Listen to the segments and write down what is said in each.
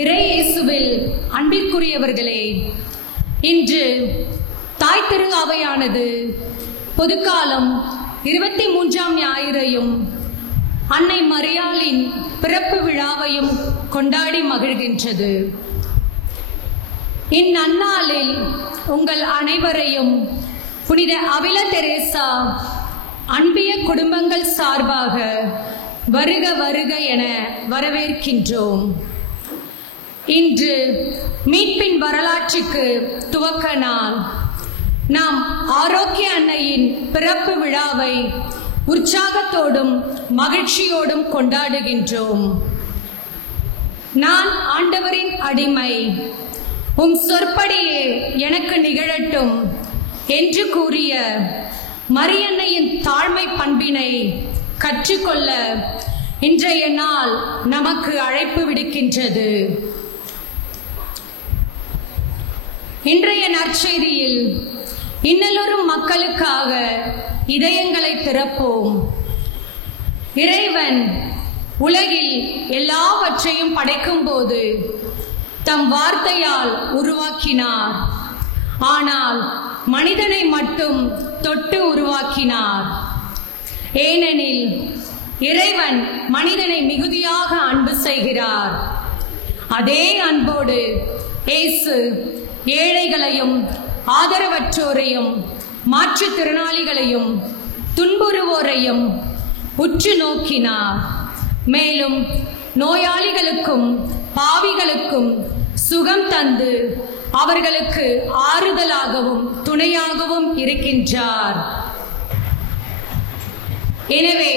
இறை இயேசுவில் அன்பிற்குரியவர்களே, இன்று தாய் திரு அவையானது பொதுக்காலம் 23ஆம் ஞாயிறையும் அன்னை மரியாளின் பிறப்பு விழாவையும் கொண்டாடி மகிழ்கின்றது. இந்நன்னாளில் உங்கள் அனைவரையும் புனித அவில தெரேசா அன்பிய குடும்பங்கள் சார்பாக வருக வருக என வரவேற்கின்றோம். இன்று மீட்பின் வரலாற்றுக்கு துவக்க நாள். நாம் ஆரோக்கிய அன்னையின் பிறப்பு விழாவை உற்சாகத்தோடும் மகிழ்ச்சியோடும் கொண்டாடுகின்றோம். நான் ஆண்டவரின் அடிமை, உம் சொற்படியே எனக்கு நிகழட்டும் என்று கூறிய மரியன்னையின் தாழ்மை பண்பினை கற்றுக்கொள்ள இன்றைய நாள் நமக்கு அழைப்பு விடுக்கின்றது. இன்றைய நற்செய்தியில் இன்னலொரும் மக்களுக்காக இதயங்களை திறப்போம். இறைவன் உலகில் எல்லாவற்றையும் படைக்கும் போது தம் வார்த்தையால் உருவாக்கினார். ஆனால் மனிதனை மட்டும் தொட்டு உருவாக்கினார். ஏனெனில் இறைவன் மனிதனை மிகுதியாக அன்பு செய்கிறார். அதே அன்போடு இயேசு ஏழைகளையும் ஆதரவற்றோரையும் மாற்றுத்திறனாளிகளையும் துன்புறுவோரையும் உற்று நோக்கினார். மேலும் நோயாளிகளுக்கும் பாவிகளுக்கும் சுகம் தந்து அவர்களுக்கு ஆறுதலாகவும் துணையாகவும் இருக்கின்றார். எனவே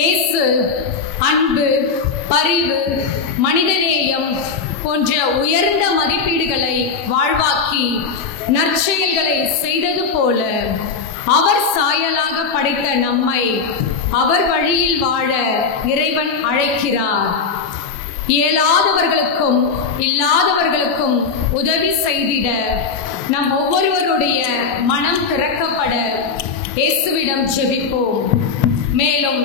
இயேசு அன்பு, பரிவு, மனிதநேயம் போன்ற உயர்ந்த மதிப்பீடுகளை வாழ்வாக்கி நற்செயல்களை செய்தது போல அவர் சாயலாக படைத்த நம்மை அவர் வழியில் வாழ இறைவன் அழைக்கிறார். இயலாதவர்களுக்கும் இல்லாதவர்களுக்கும் உதவி செய்திட நம் ஒவ்வொருவருடைய மனம் திறக்கப்பட இயேசுவிடம் ஜெபிப்போம். மேலும்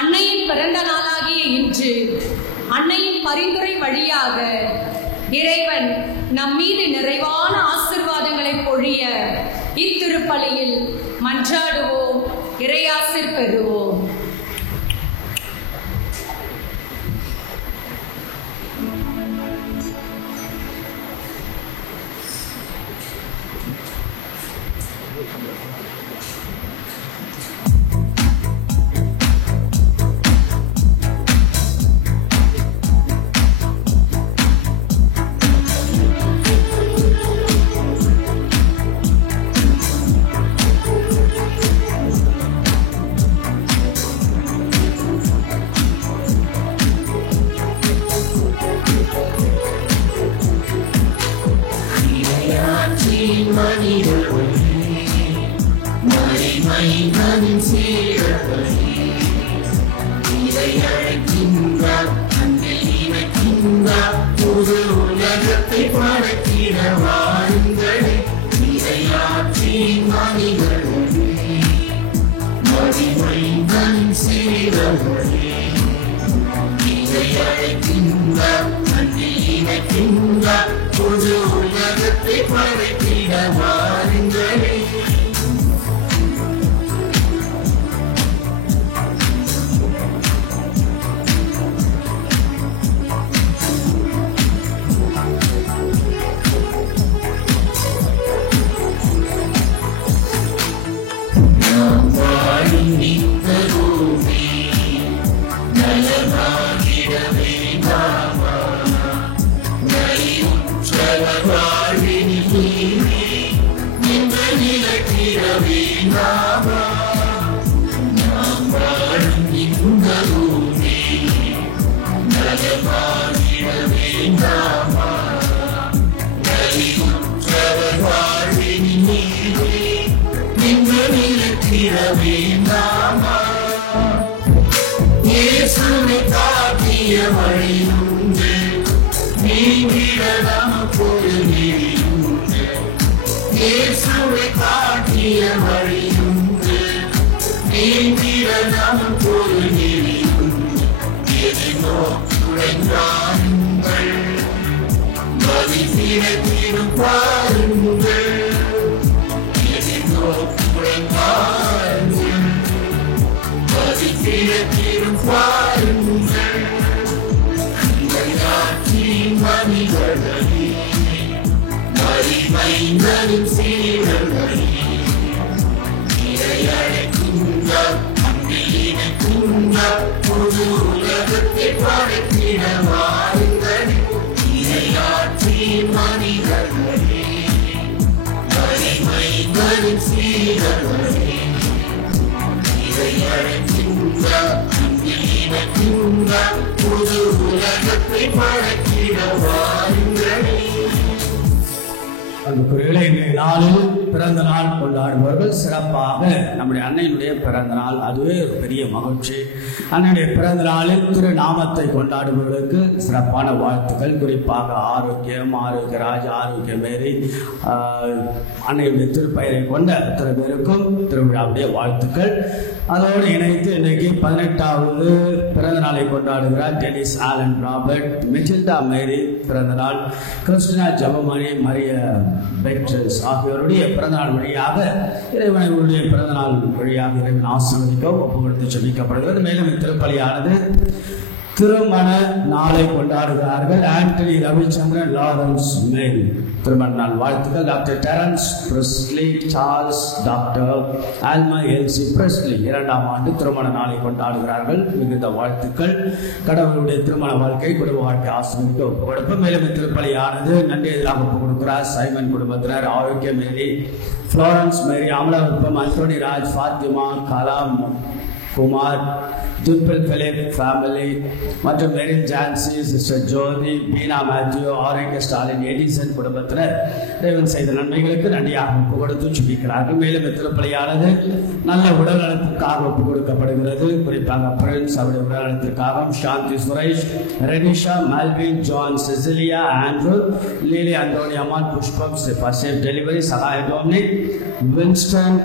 அன்னையின் பிறந்த நாளாகிய இன்று அன்னையின் பரிந்துரை வழியாக இறைவன் நம் மீது நிறைவான ஆசீர்வாதங்களை பொழிய இத்திருப்பலியில் மன்றாடுவோம், இறையாசீர் பெறுவோம். Thank you. அன்புக்குரியவர்களே, இன்றைய நாளில் பிறந்த நாள் கொண்டாடுபவர்கள் சிறப்பாக நம்முடைய அன்னையினுடைய பிறந்த நாள், அதுவே ஒரு பெரிய மகிழ்ச்சி. அன்னையுடைய பிறந்த நாளில் திருநாமத்தை கொண்டாடுபவர்களுக்கு சிறப்பான வாழ்த்துக்கள். குறிப்பாக ஆரோக்கியராஜ், ஆரோக்கியமேரி, அன்னையுடைய திருப்பெயரை கொண்ட அத்தனை பேருக்கும் திருவிழாவுடைய வாழ்த்துக்கள். அதோடு இணைத்து இன்றைக்கு 18வது பிறந்த நாளை கொண்டாடுகிறார் டெனிஸ் ஆலன் ராபர்ட், மெட்டில்டா மேரி பிறந்த நாள், கிறிஸ்டினா ஜெபமணி, மரிய பெட்ரஸ் ஆகியோருடைய பிறந்தநாள் வழியாக இறைவனுடைய பிறந்தநாள் வழியாக இறைவன் ஆசீர்வதிக்கவும் ஒப்பு கொடுத்து ஜெபிக்கப்படுகிறது. மேலும் திருப்பலியானது திருமண நாளை கொண்டாடுகிறார்கள். ஆண்டனி ரவிச்சந்திரன், லாரன்ஸ் மேரி திருமண நாள் வாழ்த்துக்கள். Doctor Terence Presley, Charles, doctor Alma Elsie Presley 2ஆம் ஆண்டு திருமண நாளை கொண்டாடுகிறார்கள். மிகுந்த வாழ்த்துக்கள். கடவுளுடைய திருமண வாழ்க்கை, குடும்ப வாழ்க்கை ஆசிரியருக்கு ஒப்பு கொடுப்பு. மேலும் திருப்பலியானது நன்றி எதிராக ஒப்பு கொடுக்கிறார் சைமன் குடும்பத்தினர், ஆரோக்கிய மேரி, ஃப்ளோரன்ஸ் மேரி, அமலாவிருப்பம், அந்தோனி ராஜ், ஃபாத்திமா, கலாம் குமார், துர்பில் பிலிப் ஃபேமிலி மற்றும் Merin Jancy, sister Jyothi, Beena Mathew, Arokia Stalin, Edison குடும்பத்தினர் இறைவன் செய்த நன்மைகளுக்கு நன்றியாக ஒப்பு கொடுத்து சுபிக்கிறார்கள். மேலும் திருப்பலியானது நல்ல உடல் நலத்திற்காக ஒப்பு கொடுக்கப்படுகிறது. குறிப்பாக பிரின்ஸ் அவருடைய உடல் நலத்திற்காகவும், Shanthi Suresh, Renisha, Melvin, John, Cecilia, Andrew, Lily, Anthony Ammal, Pushpam, safe delivery, Sahaya Dominic, Winston,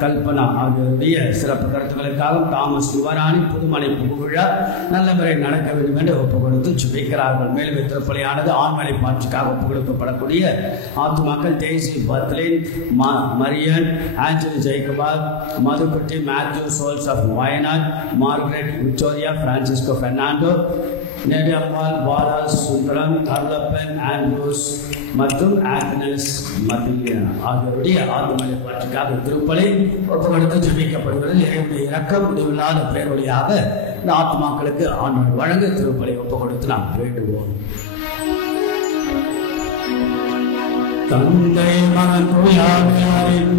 Kalpana ஆகியோருடைய சிறப்பு கருத்துக்களுக்காக தாமஸ் யுவராணி, புதுமலை புகுவிழா நல்ல முறை நடக்க வேண்டும் என்று ஒப்பு கொடுத்து சுபிக்கிறார்கள். மேலும் திருப்பலியானது ஆண்மலை பாற்றுக்காக ஒப்பு கொடுக்கப்படக்கூடிய ஆத்துமாக்கள் டெய்சி பத்லின், Marian, Anjali Jayakumar, Madhukutty, Mathew, souls of Wayanad, Margaret, Victoria, Francisco Fernando, Nediyammal, Bala, Sundaram, கர்லப்பன், ஆண்ட்ரூஸ் மற்றும் ஆக்னஸ் ஆகியோருடைய ஆத்துமலை பாற்றுக்காக திருப்பலி ஒப்பு கொடுத்து ஜெபிக்கப்படுகிறது. இறைவனுடைய இரக்கம் முடிவில்லாத பேர் வழியாக இந்த ஆத்மாக்களுக்கு ஆண்டவர் வழங்க திருப்பலி ஒப்பு கொடுத்து நாம் வேண்டுவோம். தந்தை மகன் தூயாவியாரின்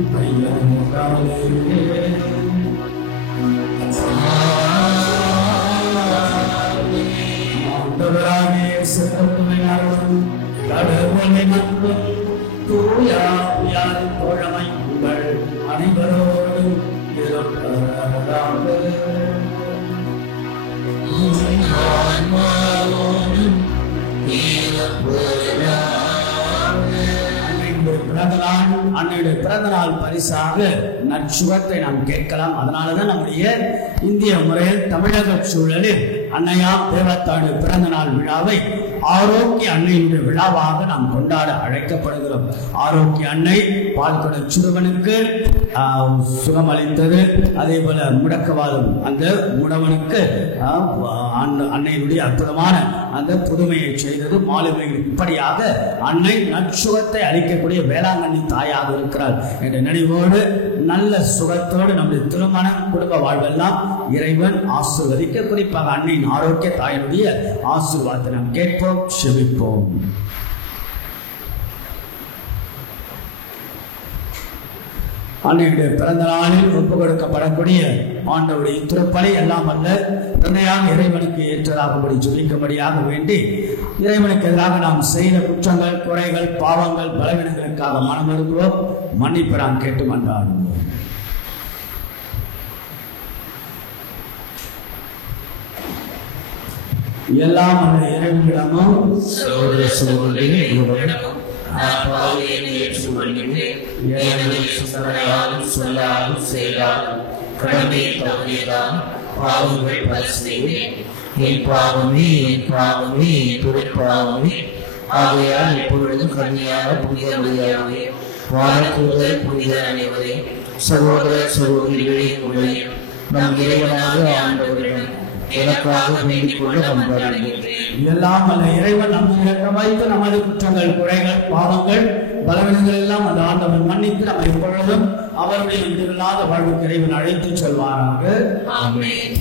தோழமை உங்கள் அனைவரோடும் அன்னையுடைய பிறந்த நாள் பரிசாக நற்சுகத்தை நாம் கேட்கலாம். அதனாலதான் நம்முடைய இந்திய முறையில் தமிழக சூழலில் அன்னையாம் தேவத்தாடு பிறந்த நாள் விழாவை ஆரோக்கிய அன்னையினுடைய விழாவாக நாம் கொண்டாட அழைக்கப்படுகிறோம். ஆரோக்கிய அன்னை பால்குட சிறுவனுக்கு சுகம் அளித்தது, அதே போல முடக்கவாதம் அந்த முடவனுக்கு அன்னையினுடைய அற்புதமான அந்த புதுமையை செய்தது. மாலுமைகள் இப்படியாக அன்னை நற்சுகத்தை அளிக்கக்கூடிய வேளாங்கண்ணி தாயாக இருக்கிறார் என்ற நினைவோடு நல்ல சுகத்தோடு நம்முடைய திருமணம் குடும்ப வாழ்வெல்லாம் இறைவன் ஆசீர்வதிக்க, குறிப்பாக அன்னையின் ஆரோக்கிய தாயினுடைய ஆசீர்வாதத்தை நாம் கேட்போம், செபிப்போம். அன்னையுடைய பிறந்த நாளில் ஒப்பு கொடுக்கப்படக்கூடிய ஆண்டவருடைய திருப்பலி எல்லாம் அல்ல தந்தையாக இறைவனுக்கு ஏற்றதாகும்படி ஜெபிக்கும்படியாக வேண்டி இறைவனுக்கு எதிராக நாம் செய்த குற்றங்கள், குறைகள், பாவங்கள், பலவீனங்களுக்காக மனமருந்துவோம், மன்னிப்பு நாம் கேட்டு மன்றாடுவோம். எல்லாம் அந்த இறைவனிடமும் சகோதர சகோதரிகளிடமும் சொல்லாலும் செய்தாலும் கடமை தவறியதால் பாவங்கள் பல செய்தேன். என் பாவமே, என் பாவமே, என் துறைப்பாவமே. ஆகையால் இப்பொழுதும் கன்னியாக புனித மரியாதையே, வானதூதர் புனித அனைவரே, சகோதர சகோதரிகளே, உங்களை நம் இறைவனாக ஆண்டவரிடம் எனக்காக வேண்டிக் கொள்ள வந்தாடுகிறேன். எல்லாம் அல்ல இறைவன் நம்மை இறக்க வைத்து நமது குற்றங்கள், குறைகள், பாவங்கள், பலவீனங்கள் எல்லாம் அந்த ஆண்டவன் மன்னித்து நம்மை எப்பொழுதும் அவருடைய இல்லாத வாழ்வுக்கு இறைவன் அழைத்து செல்வாராக. ஆமென்.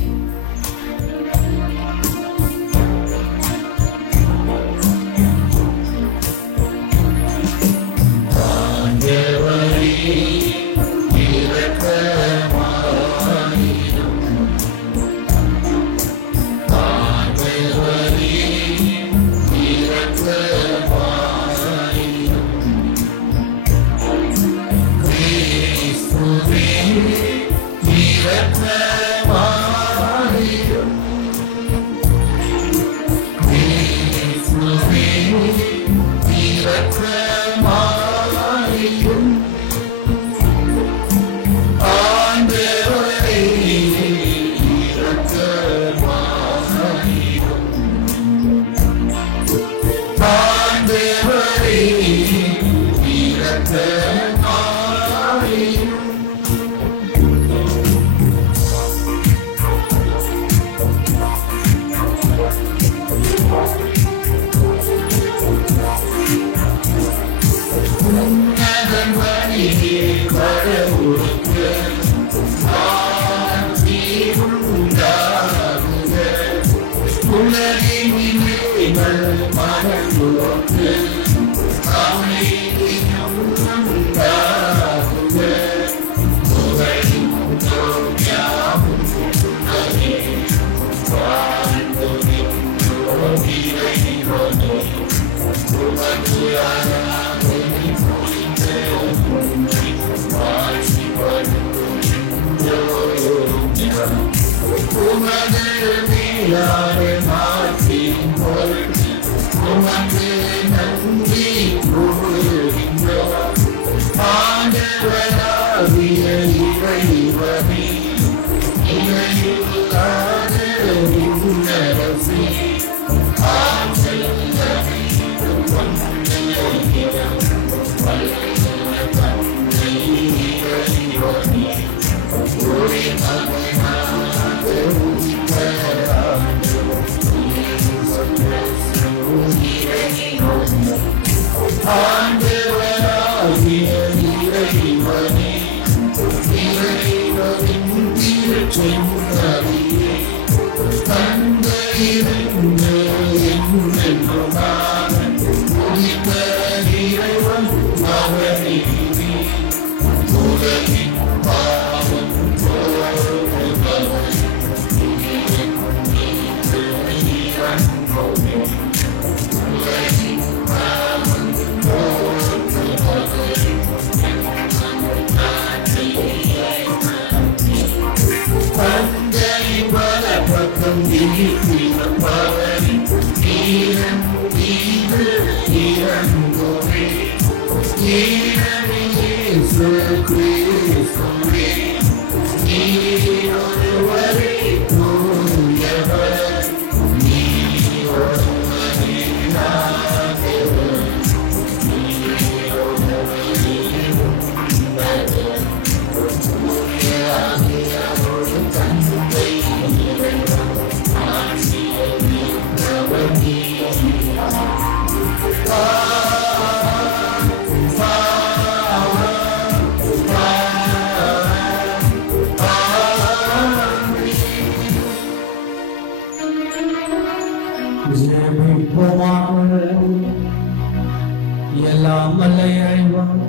எல்லாம் வல்ல இறைவன்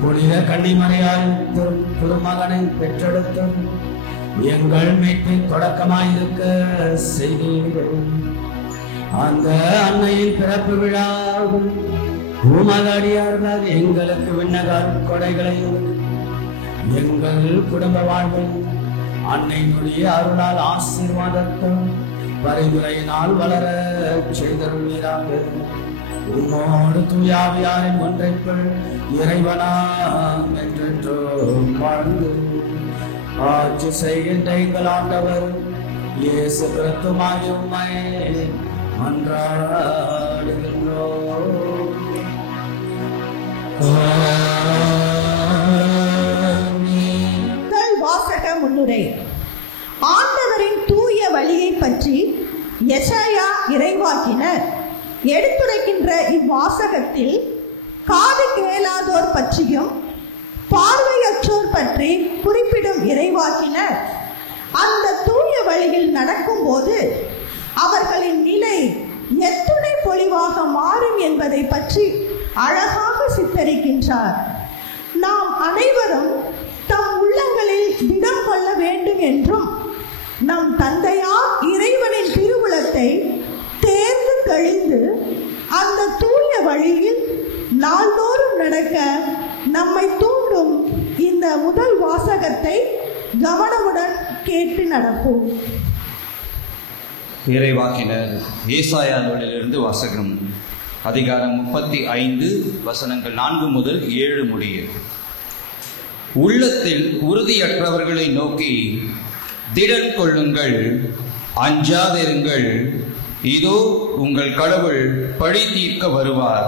புனித கன்னிமரியாய் திருமகனை பெற்றெடுத்த எங்கள் மீட்பின் தொடக்கமாயிருக்க செய்தீர்கள். அந்த அன்னையின் பிறப்பு விழாவும் பூமகாடியார்கள் எங்களுக்கு விண்ணகார் கொடைகளையும் எங்கள் குடும்ப வாழ்வில் அன்னையினுடைய அருளால் ஆசீர்வாதத்தும் பரிந்துரையினால் வளர செய்தருள்வீராக. உம்மோடு தூயாவியாரின் ஒன்றைக்குள் இறைவனா என்றென்றும் வாழ்ந்து ஆட்சி செய்கின்ற எங்கள் ஆண்டவர் இயேசு கிறிஸ்துவாகிய உம்மை மன்றாடுகின்றோம். முதல் வாசக முன்னுரை. ஆண்டவரின் தூய வழியை பற்றி எசாயா இறைவாக்கினர் எடுத்துரைக்கின்ற இவ்வாசகத்தில் காது கேளாதோர் பற்றியும் பார்வையற்றோர் பற்றி குறிப்பிடும் இறைவாக்கினர் அந்த தூய வழியில் நடக்கும்போது அவர்களின் நிலை எத்துணை பொலிவாக மாறும் என்பதை பற்றி அழகாக சித்தரிக்கின்றார். நாம் அனைவரும் தம் உள்ளங்களில் திடம் கொள்ள வேண்டும் என்றும் நம் தந்தையார் இறைவனின் திருவுளத்தை தேர்ந்து கழிந்து அந்த தூய வழியில் நாள்தோறும் நடக்க நம்மை தூண்டும் இந்த முதல் வாசகத்தை கவனமுடன் கேட்டு நடப்போம். இறைவாக்கினர் ஏசாயா நூலிலிருந்து வாசகம். அதிகாரம் 35 வசனங்கள் 4 முதல் 7 முடிய. உள்ளத்தில் உறுதியற்றவர்களை நோக்கி திடன் கொள்ளுங்கள், அஞ்சாதிருங்கள், இதோ உங்கள் கடவுள் பழி தீர்க்க வருவார்.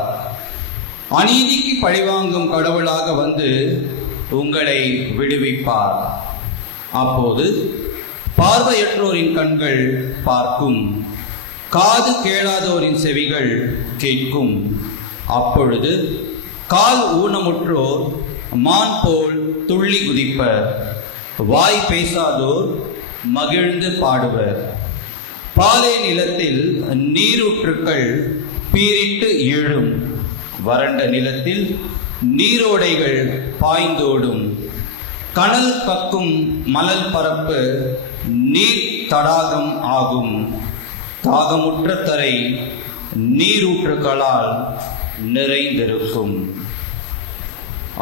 அநீதிக்கு பழிவாங்கும் கடவுளாக வந்து உங்களை விடுவிப்பார். அப்போது பார்வையற்றோரின் கண்கள் பார்க்கும், காது கேளாதோரின் செவிகள் கேட்கும். அப்பொழுது கால் ஊனமுற்றோர் மான் போல் துள்ளி குதிப்பர், வாய் பேசாதோர் மகிழ்ந்து பாடுவர். பாலை நிலத்தில் நீரூற்றுக்கள் பீரிட்டு எழும், வறண்ட நிலத்தில் நீரோடைகள் பாய்ந்தோடும். கனல் கக்கும் மணல் பரப்பு நீர் தடாகம் ஆகும். தாகமுற்ற தரை நீரூற்றுகளால் நிறைந்திருக்கும்.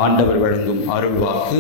ஆண்டவர் வழங்கும் அருள்வாக்கு.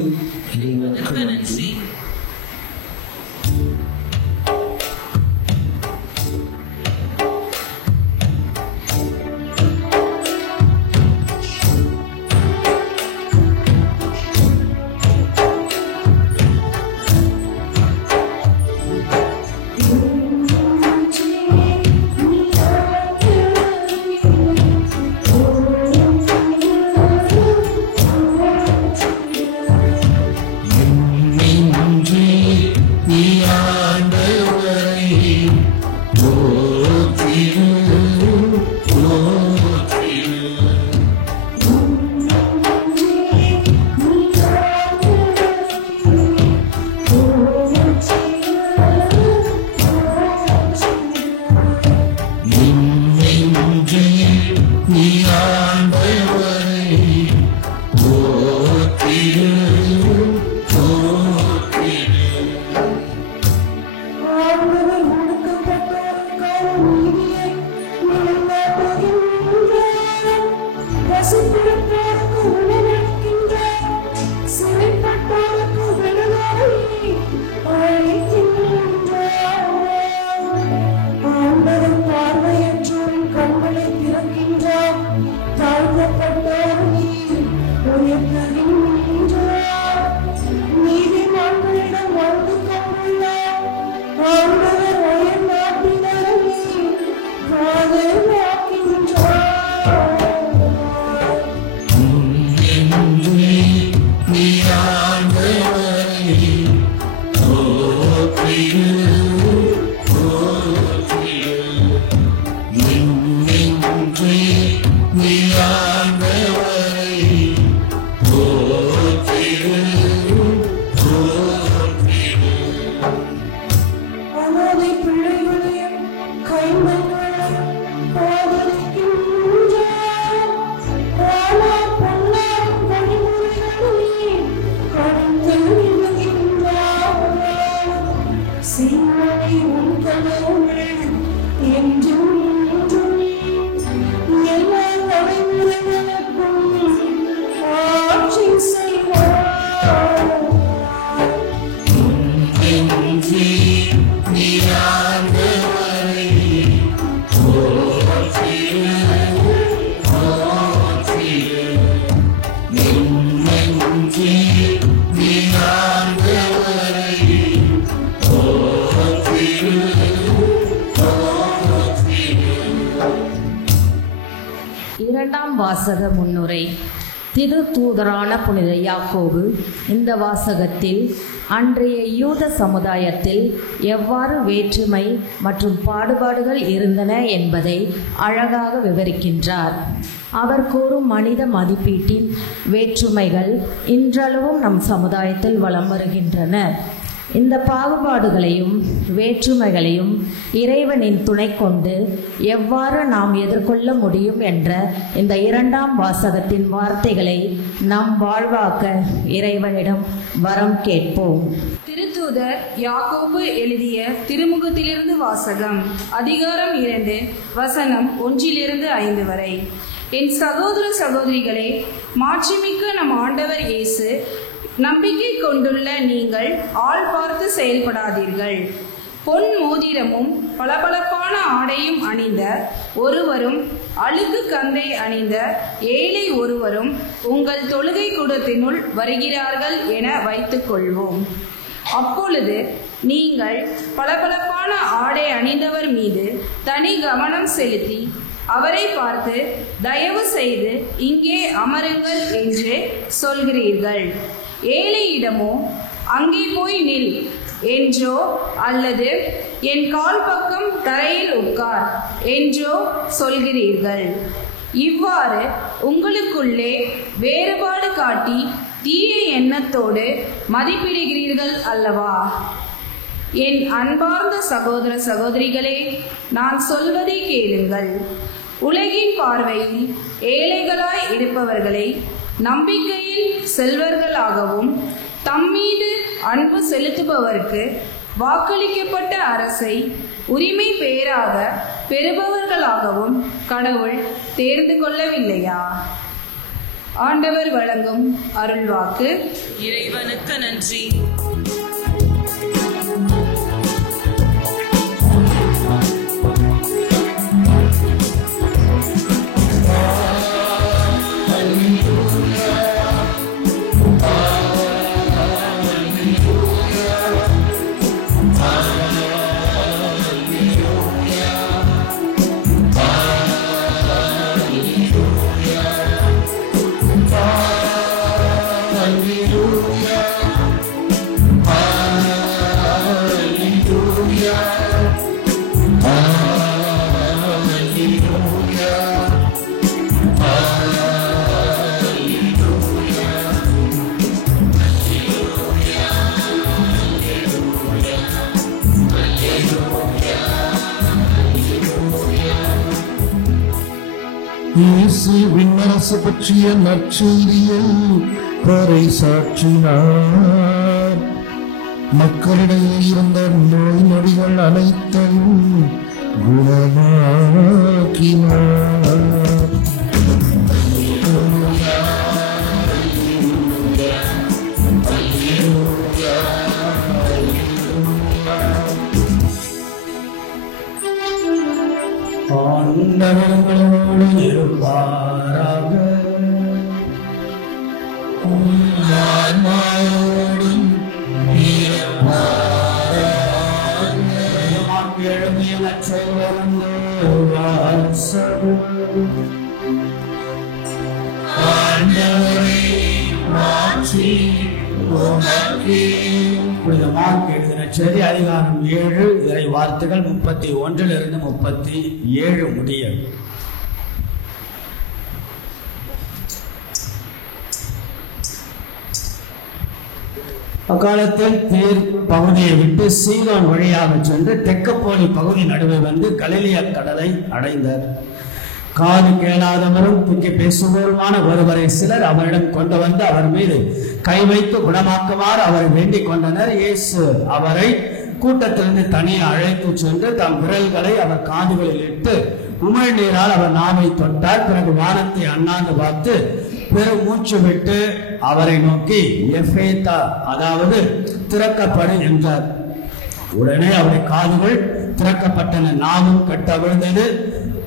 Oh இரண்டாம் வாசக முன்னுரை. திருத்தூதரான புனித யாக்கோபு இந்த வாசகத்தில் அன்றைய யூத சமுதாயத்தில் எவ்வாறு வேற்றுமை மற்றும் பாடுபாடுகள் இருந்தன என்பதை அழகாக விவரிக்கின்றார். அவர் கூறும் மனித மதிப்பீட்டின் வேற்றுமைகள் இன்றளவும் நம் சமுதாயத்தில் வலம் வருகின்றன. இந்த பாகுபாடுகளையும் வேற்றுமைகளையும் இறைவனின் துணை கொண்டு எவ்வாறு நாம் எதிர்கொள்ள முடியும் என்ற இந்த இரண்டாம் வாசகத்தின் வார்த்தைகளை நாம் வாழ்வாக்க இறைவனிடம் வரம் கேட்போம். திருத்தூதர் யாக்கோபு எழுதிய திருமுகத்திலிருந்து வாசகம். அதிகாரம் 2, வசனம் 1-5 வரை. என் சகோதர சகோதரிகளே, மாட்சிமிக்க நம் ஆண்டவர் இயேசு நம்பிக்கை கொண்டுள்ள நீங்கள் ஆள் பார்த்து செயல்படாதீர்கள். பொன் மோதிரமும் பளபளப்பான ஆடையும் அணிந்த ஒருவரும் அழுக்கு கந்தை அணிந்த ஏழை ஒருவரும் உங்கள் தொழுகை கூடத்தினுள் வருகிறார்கள் என வைத்துக் கொள்வோம். அப்பொழுது நீங்கள் பளபளப்பான ஆடை அணிந்தவர் மீது தனி கவனம் செலுத்தி அவரை பார்த்து தயவு செய்து இங்கே அமருங்கள் என்று சொல்கிறீர்கள். ஏழையிடமோ அங்கே போய் நில் என்றோ அல்லது என் கால் பக்கம் தரையில் உட்கார் என்றோ சொல்கிறீர்கள். இவ்வாறு உங்களுக்குள்ளே வேறுபாடு காட்டி தீய எண்ணத்தோடு மதிப்பிடுகிறீர்கள் அல்லவா? என் அன்பார்ந்த சகோதர சகோதரிகளே, நான் சொல்வதை கேளுங்கள். உலகின் பார்வையில் ஏழைகளாய் இருப்பவர்களை நம்பிக்கையில் செல்வர்களாகவும் தம்மீது அன்பு செலுத்துபவருக்கு வாக்களிக்கப்பட்ட அரசை உரிமை பெயராக பெறுபவர்களாகவும் கடவுள் தேர்ந்து கொள்ளவில்லையா? ஆண்டவர் வழங்கும் அருள்வாக்கு. இறைவனுக்கு நன்றி. இயேசு விண்ணரசு பற்றிய நற்செய்தியை பறைசாற்றினார். மக்களிடையே இருந்த நோய் நொடிகள் அனைத்தையும் குணமாக்கினார். ஆண்டவர்களோடு இருப்பாராக. சரி, அதிகாரம் 7 இறை வார்த்தைகள் 31 37 முடிய. அக்காலத்தில் தேர் பகுதியை விட்டு சீதோன் வழியாக சென்று தெக்கப்போலி பகுதி நடுவே வந்து கலிலியா கடலை அடைந்தார். காது கேளாதவரும் புக்கி பேசுபவருமான ஒருவரை சிலர் அவரிடம் கொண்டு வந்து அவர் மீது கை வைத்து குணமாக்குமாறு அவரை வேண்டிக் கொண்டனர். இயேசு அவரை கூட்டத்திலிருந்து தனியே அழைத்து சென்று தம் விரல்களை அவர் காதுகளில் இட்டு உமிழ்நீரால் அவர் நாவை தொட்டார். பிறகு வானத்தை அண்ணாந்து பார்த்து பெரும் மூச்சு விட்டு அவரை நோக்கி எஃபேத்தா, அதாவது திறக்கப்படு என்றார். உடனே அவருடைய காதுகள் திறக்கப்பட்டன, நாவும் கட்டவிழ்ந்தது.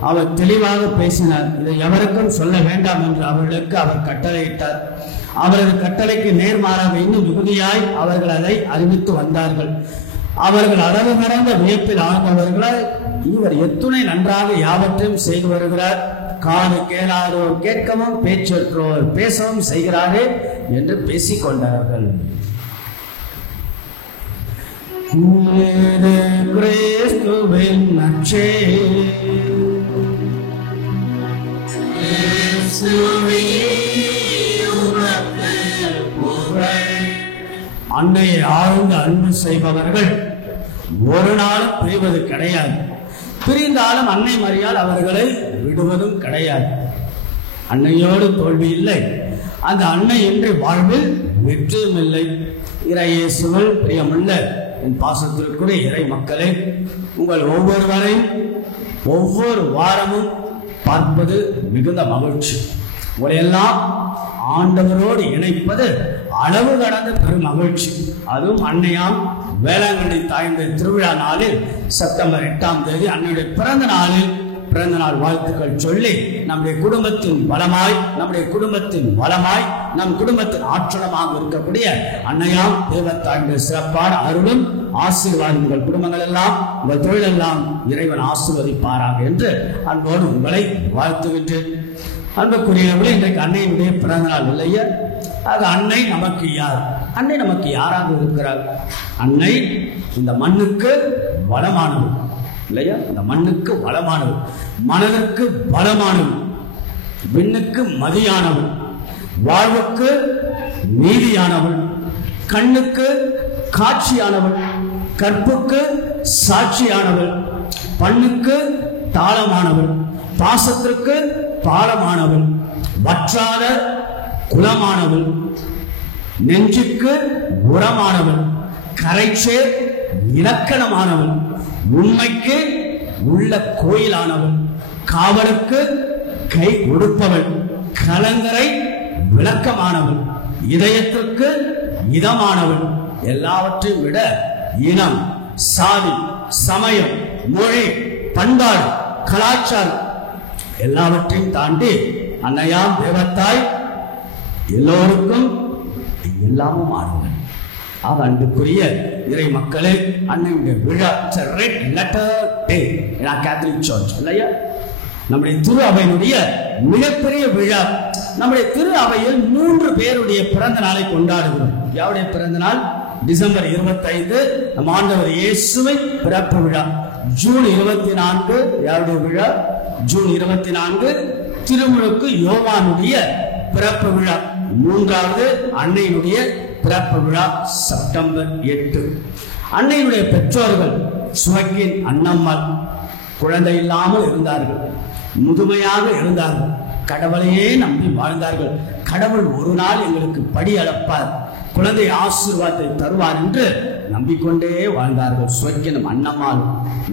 அவர் தெளிவாக பேசினார். இதை எவருக்கும் சொல்ல வேண்டாம் என்று அவர்களுக்கு அவர் கட்டளையிட்டார். அவரது கட்டளைக்கு நேர்மாறாக இன்னும் மிகுதியாய் அவர்கள் அதை அறிவித்து வந்தார்கள். அவர்கள் அளவு கடந்த வியப்பில் ஆழ்ந்தவர்களால் இவர் எத்துணை நன்றாக யாவற்றையும் செய்து வருகிறார், காது கேளாதோர் கேட்கவும் பேச்சற்றோர் பேசவும் செய்கிறாரே என்று பேசிக் கொண்டார்கள். கிறிஸ்துவின் நற்செய்தி அன்னையை ஆழ்ந்த அன்பு செய்பவர்கள் ஒரு நாளும் பிரிவது கிடையாது. பிரிந்தாலும் அன்னை மரியாள் அவர்களை விடுவதும் கிடையாது. அன்னையோடு தோல்வி இல்லை, அந்த அன்னை இன்றி வாழ்வில் வெற்றியும் இல்லை. இறையேசுவில் பிரியமுள்ள என் பாசத்திற்குரிய இறை மக்களே, உங்கள் ஒவ்வொருவரையும் ஒவ்வொரு வாரமும் பார்ப்பது மிகுந்த மகிழ்ச்சி. உங்களையெல்லாம் ஆண்டவரோடு இணைப்பது அளவு கடந்த பெரும் மகிழ்ச்சி. அதுவும் அன்னையாம் வேளாங்கண்ணி தாய்ந்த திருவிழா நாளில் செப்டம்பர் 8ஆம் தேதி அன்னையுடைய பிறந்த நாளில் பிறந்த நாள் வாழ்த்துக்கள் சொல்லி நம்முடைய குடும்பத்தின் பலமாய், நம்முடைய குடும்பத்தின் வளமாய், நம் குடும்பத்தின் ஆற்றலமாக இருக்கக்கூடிய அன்னையாம் தேவத்தாய்ந்த சிறப்பான அருளும் ஆசீர்வாதம் உங்கள் குடும்பங்கள் எல்லாம், உங்கள் தொழில் எல்லாம் இறைவன் ஆசீர்வதிப்பாராக என்று அன்போடு உங்களை வாழ்த்துகின்றேன். அன்புக்குரியவர்களே, இன்றைக்கு அன்னையினுடைய பிறந்த நாள் இல்லையா? அது அன்னை நமக்கு யார்? அன்னை நமக்கு யாராக இருக்கிறார்? அன்னை இந்த மண்ணுக்கு வளமானவர் இல்லையா? இந்த மண்ணுக்கு வளமானவர், மனதிற்கு பலமானவர், விண்ணுக்கு மதியானவர், வாழ்வுக்கு நீதியானவள், கண்ணுக்கு காட்சியானவள், கற்புக்கு சாட்சியானவள், பண்ணுக்கு தாளமானவள், பாசத்திற்கு பாலமானவள், வற்றாத குலமானவள், நெஞ்சுக்கு உரமானவள், கரைச்சேர் இலக்கணமானவள், உண்மைக்கு உள்ள கோயிலானவள், காவலுக்கு கை கொடுப்பவள், கலங்கரை விளக்கமானவள், இதயத்திற்கு இதமானவள், எல்லாவற்றையும் விட இனம், சாதி, சமயம், மொழி, பண்பாடு, கலாச்சாரம் எல்லாவற்றையும் தாண்டி அன்னையாம் தேவத்தாய் எல்லோருக்கும் எல்லாமும் ஆனவள். அன்புக்குரிய இறை மக்களே, அன்னையுடைய விழா ரெட் லெட்டர் டே கேத்தலிக் சர்ச் இல்லையா? நம்முடைய திரு அவையினுடைய மிகப்பெரிய விழா. நம்முடைய திரு அவையில் 3 பேருடைய பிறந்த நாளை கொண்டாடுகிறோம். யாருடைய பிறந்த நாள்? டிசம்பர் 25 நம் ஆண்டவர் இயேசுவை பிறப்பு விழா. ஜூன் 24 யாருடைய விழா? ஜூன் 24 திருமுழுக்கு யோவானுடைய பிறப்பு விழா. 3வது அன்னையினுடைய பிறப்பு விழா செப்டம்பர் 8. அன்னையினுடைய பெற்றோர்கள் சுவக்கின் அன்னம்மாள் குழந்தை இல்லாமல் இருந்தார்கள், முதுமையாக இருந்தார்கள், கடவுளையே நம்பி வாழ்ந்தார்கள். கடவுள் ஒரு நாள் எங்களுக்கு படி அளப்பார், குழந்தை ஆசீர்வாதத்தை தருவார் என்று நம்பிக்கொண்டே வாழ்ந்தார்கள். சுவக்கினம் அன்னம்மாள்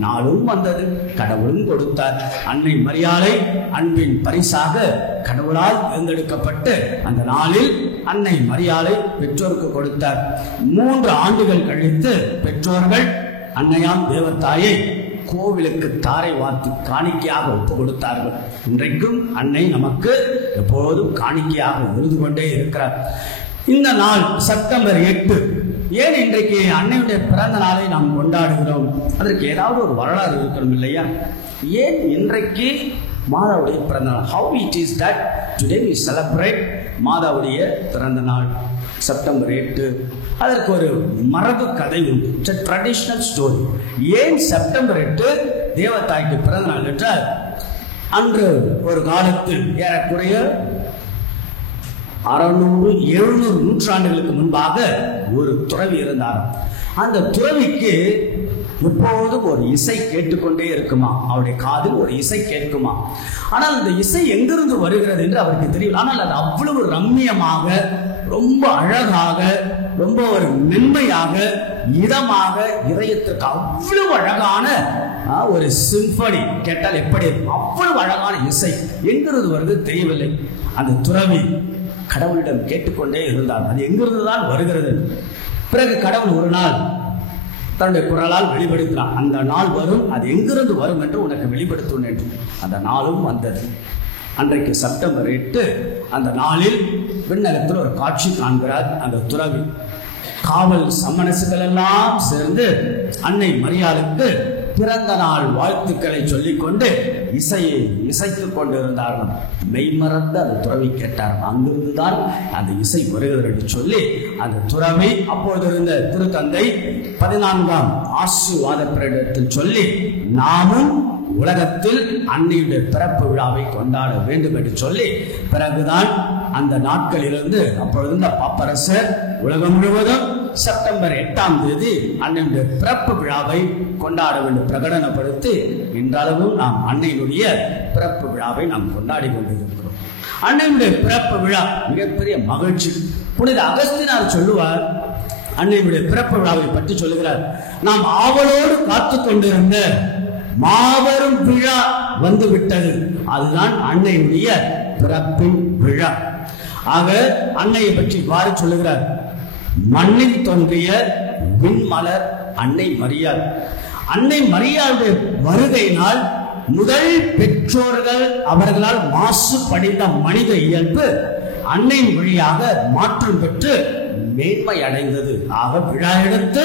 நாளும் வந்தது, கடவுளும் கொடுத்தார். அன்னை மரியாளை அன்பின் பரிசாக கடவுளால் தேர்ந்தெடுக்கப்பட்டு அந்த நாளில் அன்னை மரியாளை பெற்றோருக்கு கொடுத்தார். 3 ஆண்டுகள் கழித்து பெற்றோர்கள் அன்னையாம் தேவத்தாயை கோவிலுக்கு தாரை வார்த்து காணிக்கையாக ஒப்பு கொடுத்தார்கள். இன்றைக்கும் அன்னை நமக்கு எப்போதும் காணிக்கையாக இருந்து கொண்டே இருக்கிறார். இந்த நாள் செப்டம்பர் 8. ஏன் இன்றைக்கு அன்னையுடைய பிறந்த நாளை நாம் கொண்டாடுகிறோம்? அதற்கு ஏதாவது ஒரு வரலாறு இருக்கணும் இல்லையா? ஏன் இன்றைக்கு மாதாவுடைய பிறந்த நாள்? How it is that today we celebrate மாதாவுடைய பிறந்த நாள் செப்டம்பர் 8. அதற்கு ஒரு மரபு கதை உண்டு. It's a traditional story. ஏன் செப்டம்பர் 8 தேவதாய்க்கு பிறந்த நாள் என்றால், அன்று ஒரு காலத்தில் ஏறக்குறைய 600-700 நூற்றாண்டுகளுக்கு முன்பாக ஒரு துறவி இருந்தார். அந்த துறவிக்கு எப்போதும் ஒரு இசை கேட்டுக்கொண்டே இருக்குமா, அவருடைய காதில் ஒரு இசை கேட்குமா. ஆனால் அந்த இசை எங்கிருந்து வருகிறது என்று அவருக்கு தெரியல. ஆனால் அது அவ்வளவு ரம்மியமாக, ரொம்ப அழகாக, ரொம்ப ஒரு மென்மையாக, இதமாக, இதயத்திற்கு அவ்வளவு அழகான ஒரு சிம்பனி கேட்டால் எப்படி இருக்கும், அவ்வளவு அழகான இசை எங்கிருந்து வருது தெரியவில்லை. அந்த துறவி கடவுளிடம் கேட்டுக்கொண்டே இருந்தார், அது எங்கிருந்து தான் வருகிறது. பிறகு கடவுள் ஒரு நாள் தன்னுடைய குரலால் வெளிப்படுத்தினார். அந்த நாள் வரும், அது எங்கிருந்து வரும் என்று உனக்கு வெளிப்படுத்தும் என்று. அந்த நாளும் வந்தது. அன்றைக்கு செப்டம்பர் 8 அந்த நாளில் விண்ணகத்தில் ஒரு காட்சி காண்கிறார் அந்த துறவி. காவல் சம்மனசுகள் எல்லாம் சேர்ந்து அன்னை மரியாளுக்கு பிறந்த நாள் வாழ்த்துக்களை சொல்லிக்கொண்டு இசையை இசைத்துக் கொண்டிருந்தார்கள். மெய்மறந்து அந்த துறவி கேட்டார். அங்கிருந்துதான் அந்த இசை வருகிறது என்று சொல்லி அந்த துறவி அப்போது இருந்த திருத்தந்தை 14ஆம் ஆசீர்வாத பிரகடனத்தில் சொல்லி, நாமும் உலகத்தில் அன்னையுடைய பிறப்பு விழாவை கொண்டாட வேண்டும் என்று சொல்லி, பிறகுதான் அந்த நாட்களிலிருந்து அப்பொழுது பாப்பரசர் உலகம் முழுவதும் செப்டம்பர் 8ஆம் தேதி அன்னையுடைய பிறப்பு விழாவை கொண்டாட வேண்டும் பிரகடனப்படுத்தி இன்றளவும் நாம் அன்னையினுடைய பிறப்பு விழாவை நாம் கொண்டாடி கொண்டிருக்கிறோம். அன்னையுடைய பிறப்பு விழா மிகப்பெரிய மகிழ்ச்சி. புனித அகஸ்தினார் சொல்லுவார், அன்னையுடைய பிறப்பு விழாவை பற்றி சொல்லுகிறார், நாம் ஆவலோடு காத்து கொண்டிருந்த மாபெரும் விழா வந்து விட்டது. அதுதான் அன்னையுடைய பிறப்பின் விழா. ஆக அன்னையை பற்றி இவ்வாறு சொல்லுகிறார், மண்ணில் தோன்றிய விண்மலர் அன்னை மரியாள். அன்னை மரியாளுடைய வருகையினால் முதல் பெற்றோர்கள் அவர்களால் மாசு படிந்த மனித இயல்பு அன்னையின் வழியாக மாற்றம் பெற்று மேன்மை அடைந்தது. ஆக விழா எடுத்து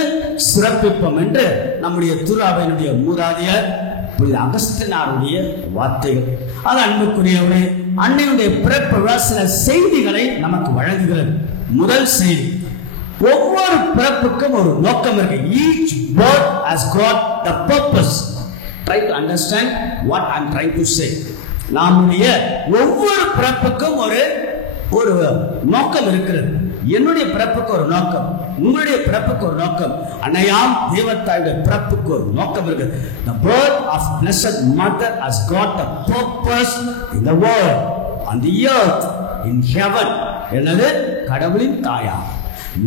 சிறப்பிப்போம் என்று நம்முடைய திருஅவையினுடைய மூதாதையர் புனித அகஸ்தினாருடைய வார்த்தைகள். ஆக அன்புக்குரியவரே, அன்னையுடைய பிறப்பு விழா சில செய்திகளை நமக்கு வழங்குகிறது. முதல் செய்தி, ஒவ்வொரு பிறப்புக்கும் ஒரு நோக்கம் இருக்கு. Each birth has got the purpose. Try to understand what I am trying to say. நம்முடைய ஒவ்வொரு பிறப்புக்கும் ஒரு நோக்கம் இருக்கிறது. என்னுடைய பிறப்புக்கு ஒரு நோக்கம், உங்களுடைய பிறப்புக்கு ஒரு நோக்கம், அன்னையாம் தேவத்தாயுடைய பிறப்புக்கு ஒரு நோக்கம் இருக்கு. The birth of Blessed Mother has got a purpose in the world, on the earth, in heaven. என்னது? கடவுளின் தாயாக,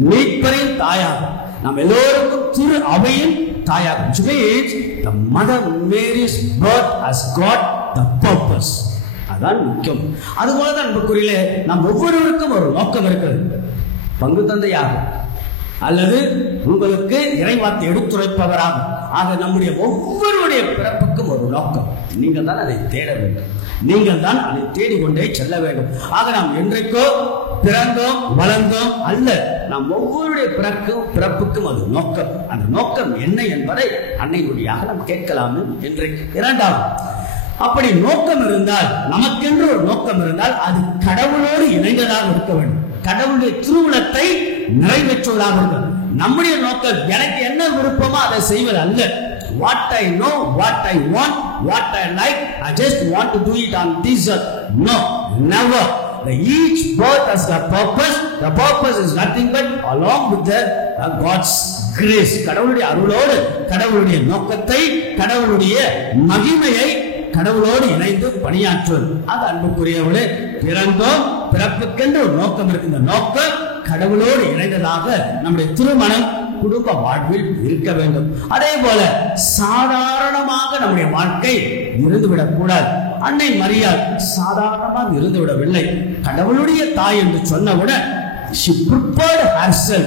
மீட்பரின் தாயாக, நாம் எல்லோருக்கும் திரு அவையின் தாயாக. Which means the Mother Mary's birth has got the purpose. அதான் முக்கியம். அதுபோலதான் அன்புக்குரியிலே நாம் ஒவ்வொருவருக்கும் ஒரு நோக்கம் இருக்கிறது. பங்கு தந்தையாக அல்லது உங்களுக்கு இறைவார்த்தை எடுத்துரைப்பவராக. ஆக நம்முடைய ஒவ்வொருடைய பிறப்புக்கும் ஒரு நோக்கம். நீங்கள் தான் அதை தேட வேண்டும், நீங்கள் தான் அதை தேடிக்கொண்டே செல்ல வேண்டும். ஆக நாம் என்றைக்கோ பிறந்தோம் வளர்ந்தோம் அல்ல, நாம் ஒவ்வொருடைய பிறப்புக்கும் அது நோக்கம். அந்த நோக்கம் என்ன என்பதை அன்னையுடையாக நாம் கேட்கலாம் இன்றைக்கு. இரண்டாவது, அப்படி நோக்கம் இருந்தால், நமக்கென்று ஒரு நோக்கம் இருந்தால் அது கடவுளோடு இணைந்ததாக இருக்க வேண்டும். கடவுளுடைய திருவுளத்தை நிறைவேற்றுவதாக இருக்கும். நம்முடைய நோக்கம் எனக்கு என்ன விருப்பமோ அதை செய்வது அல்ல. What I know, what I want, what I like, I just want to do it on this earth. No, never. Each birth has the purpose. The purpose is nothing but along with the God's grace. கடவுளுடைய அருளோடு கடவுளுடைய நோக்கத்தை, கடவுளுடைய மகிமையை கடவுளோடு இணைந்து பணியாற்றுவது. அது அன்புக்குரியவர்களே, பிறந்தோம், பிறப்புக்கென்று ஒரு நோக்கம் இருக்கு. இந்த நோக்கம் கடவுளோடு இணைந்ததாக நம்முடைய திருமணம் குடும்ப வாழ்வில் இருக்க வேண்டும். அதே போல சாதாரணமாக நம்முடைய வாழ்க்கை இருந்துவிடக் கூடாது. அன்னை மரியாள் சாதாரணமாக இருந்துவிடவில்லை. கடவுளுடைய தாய் என்று சொன்னவுடன் she prepared herself,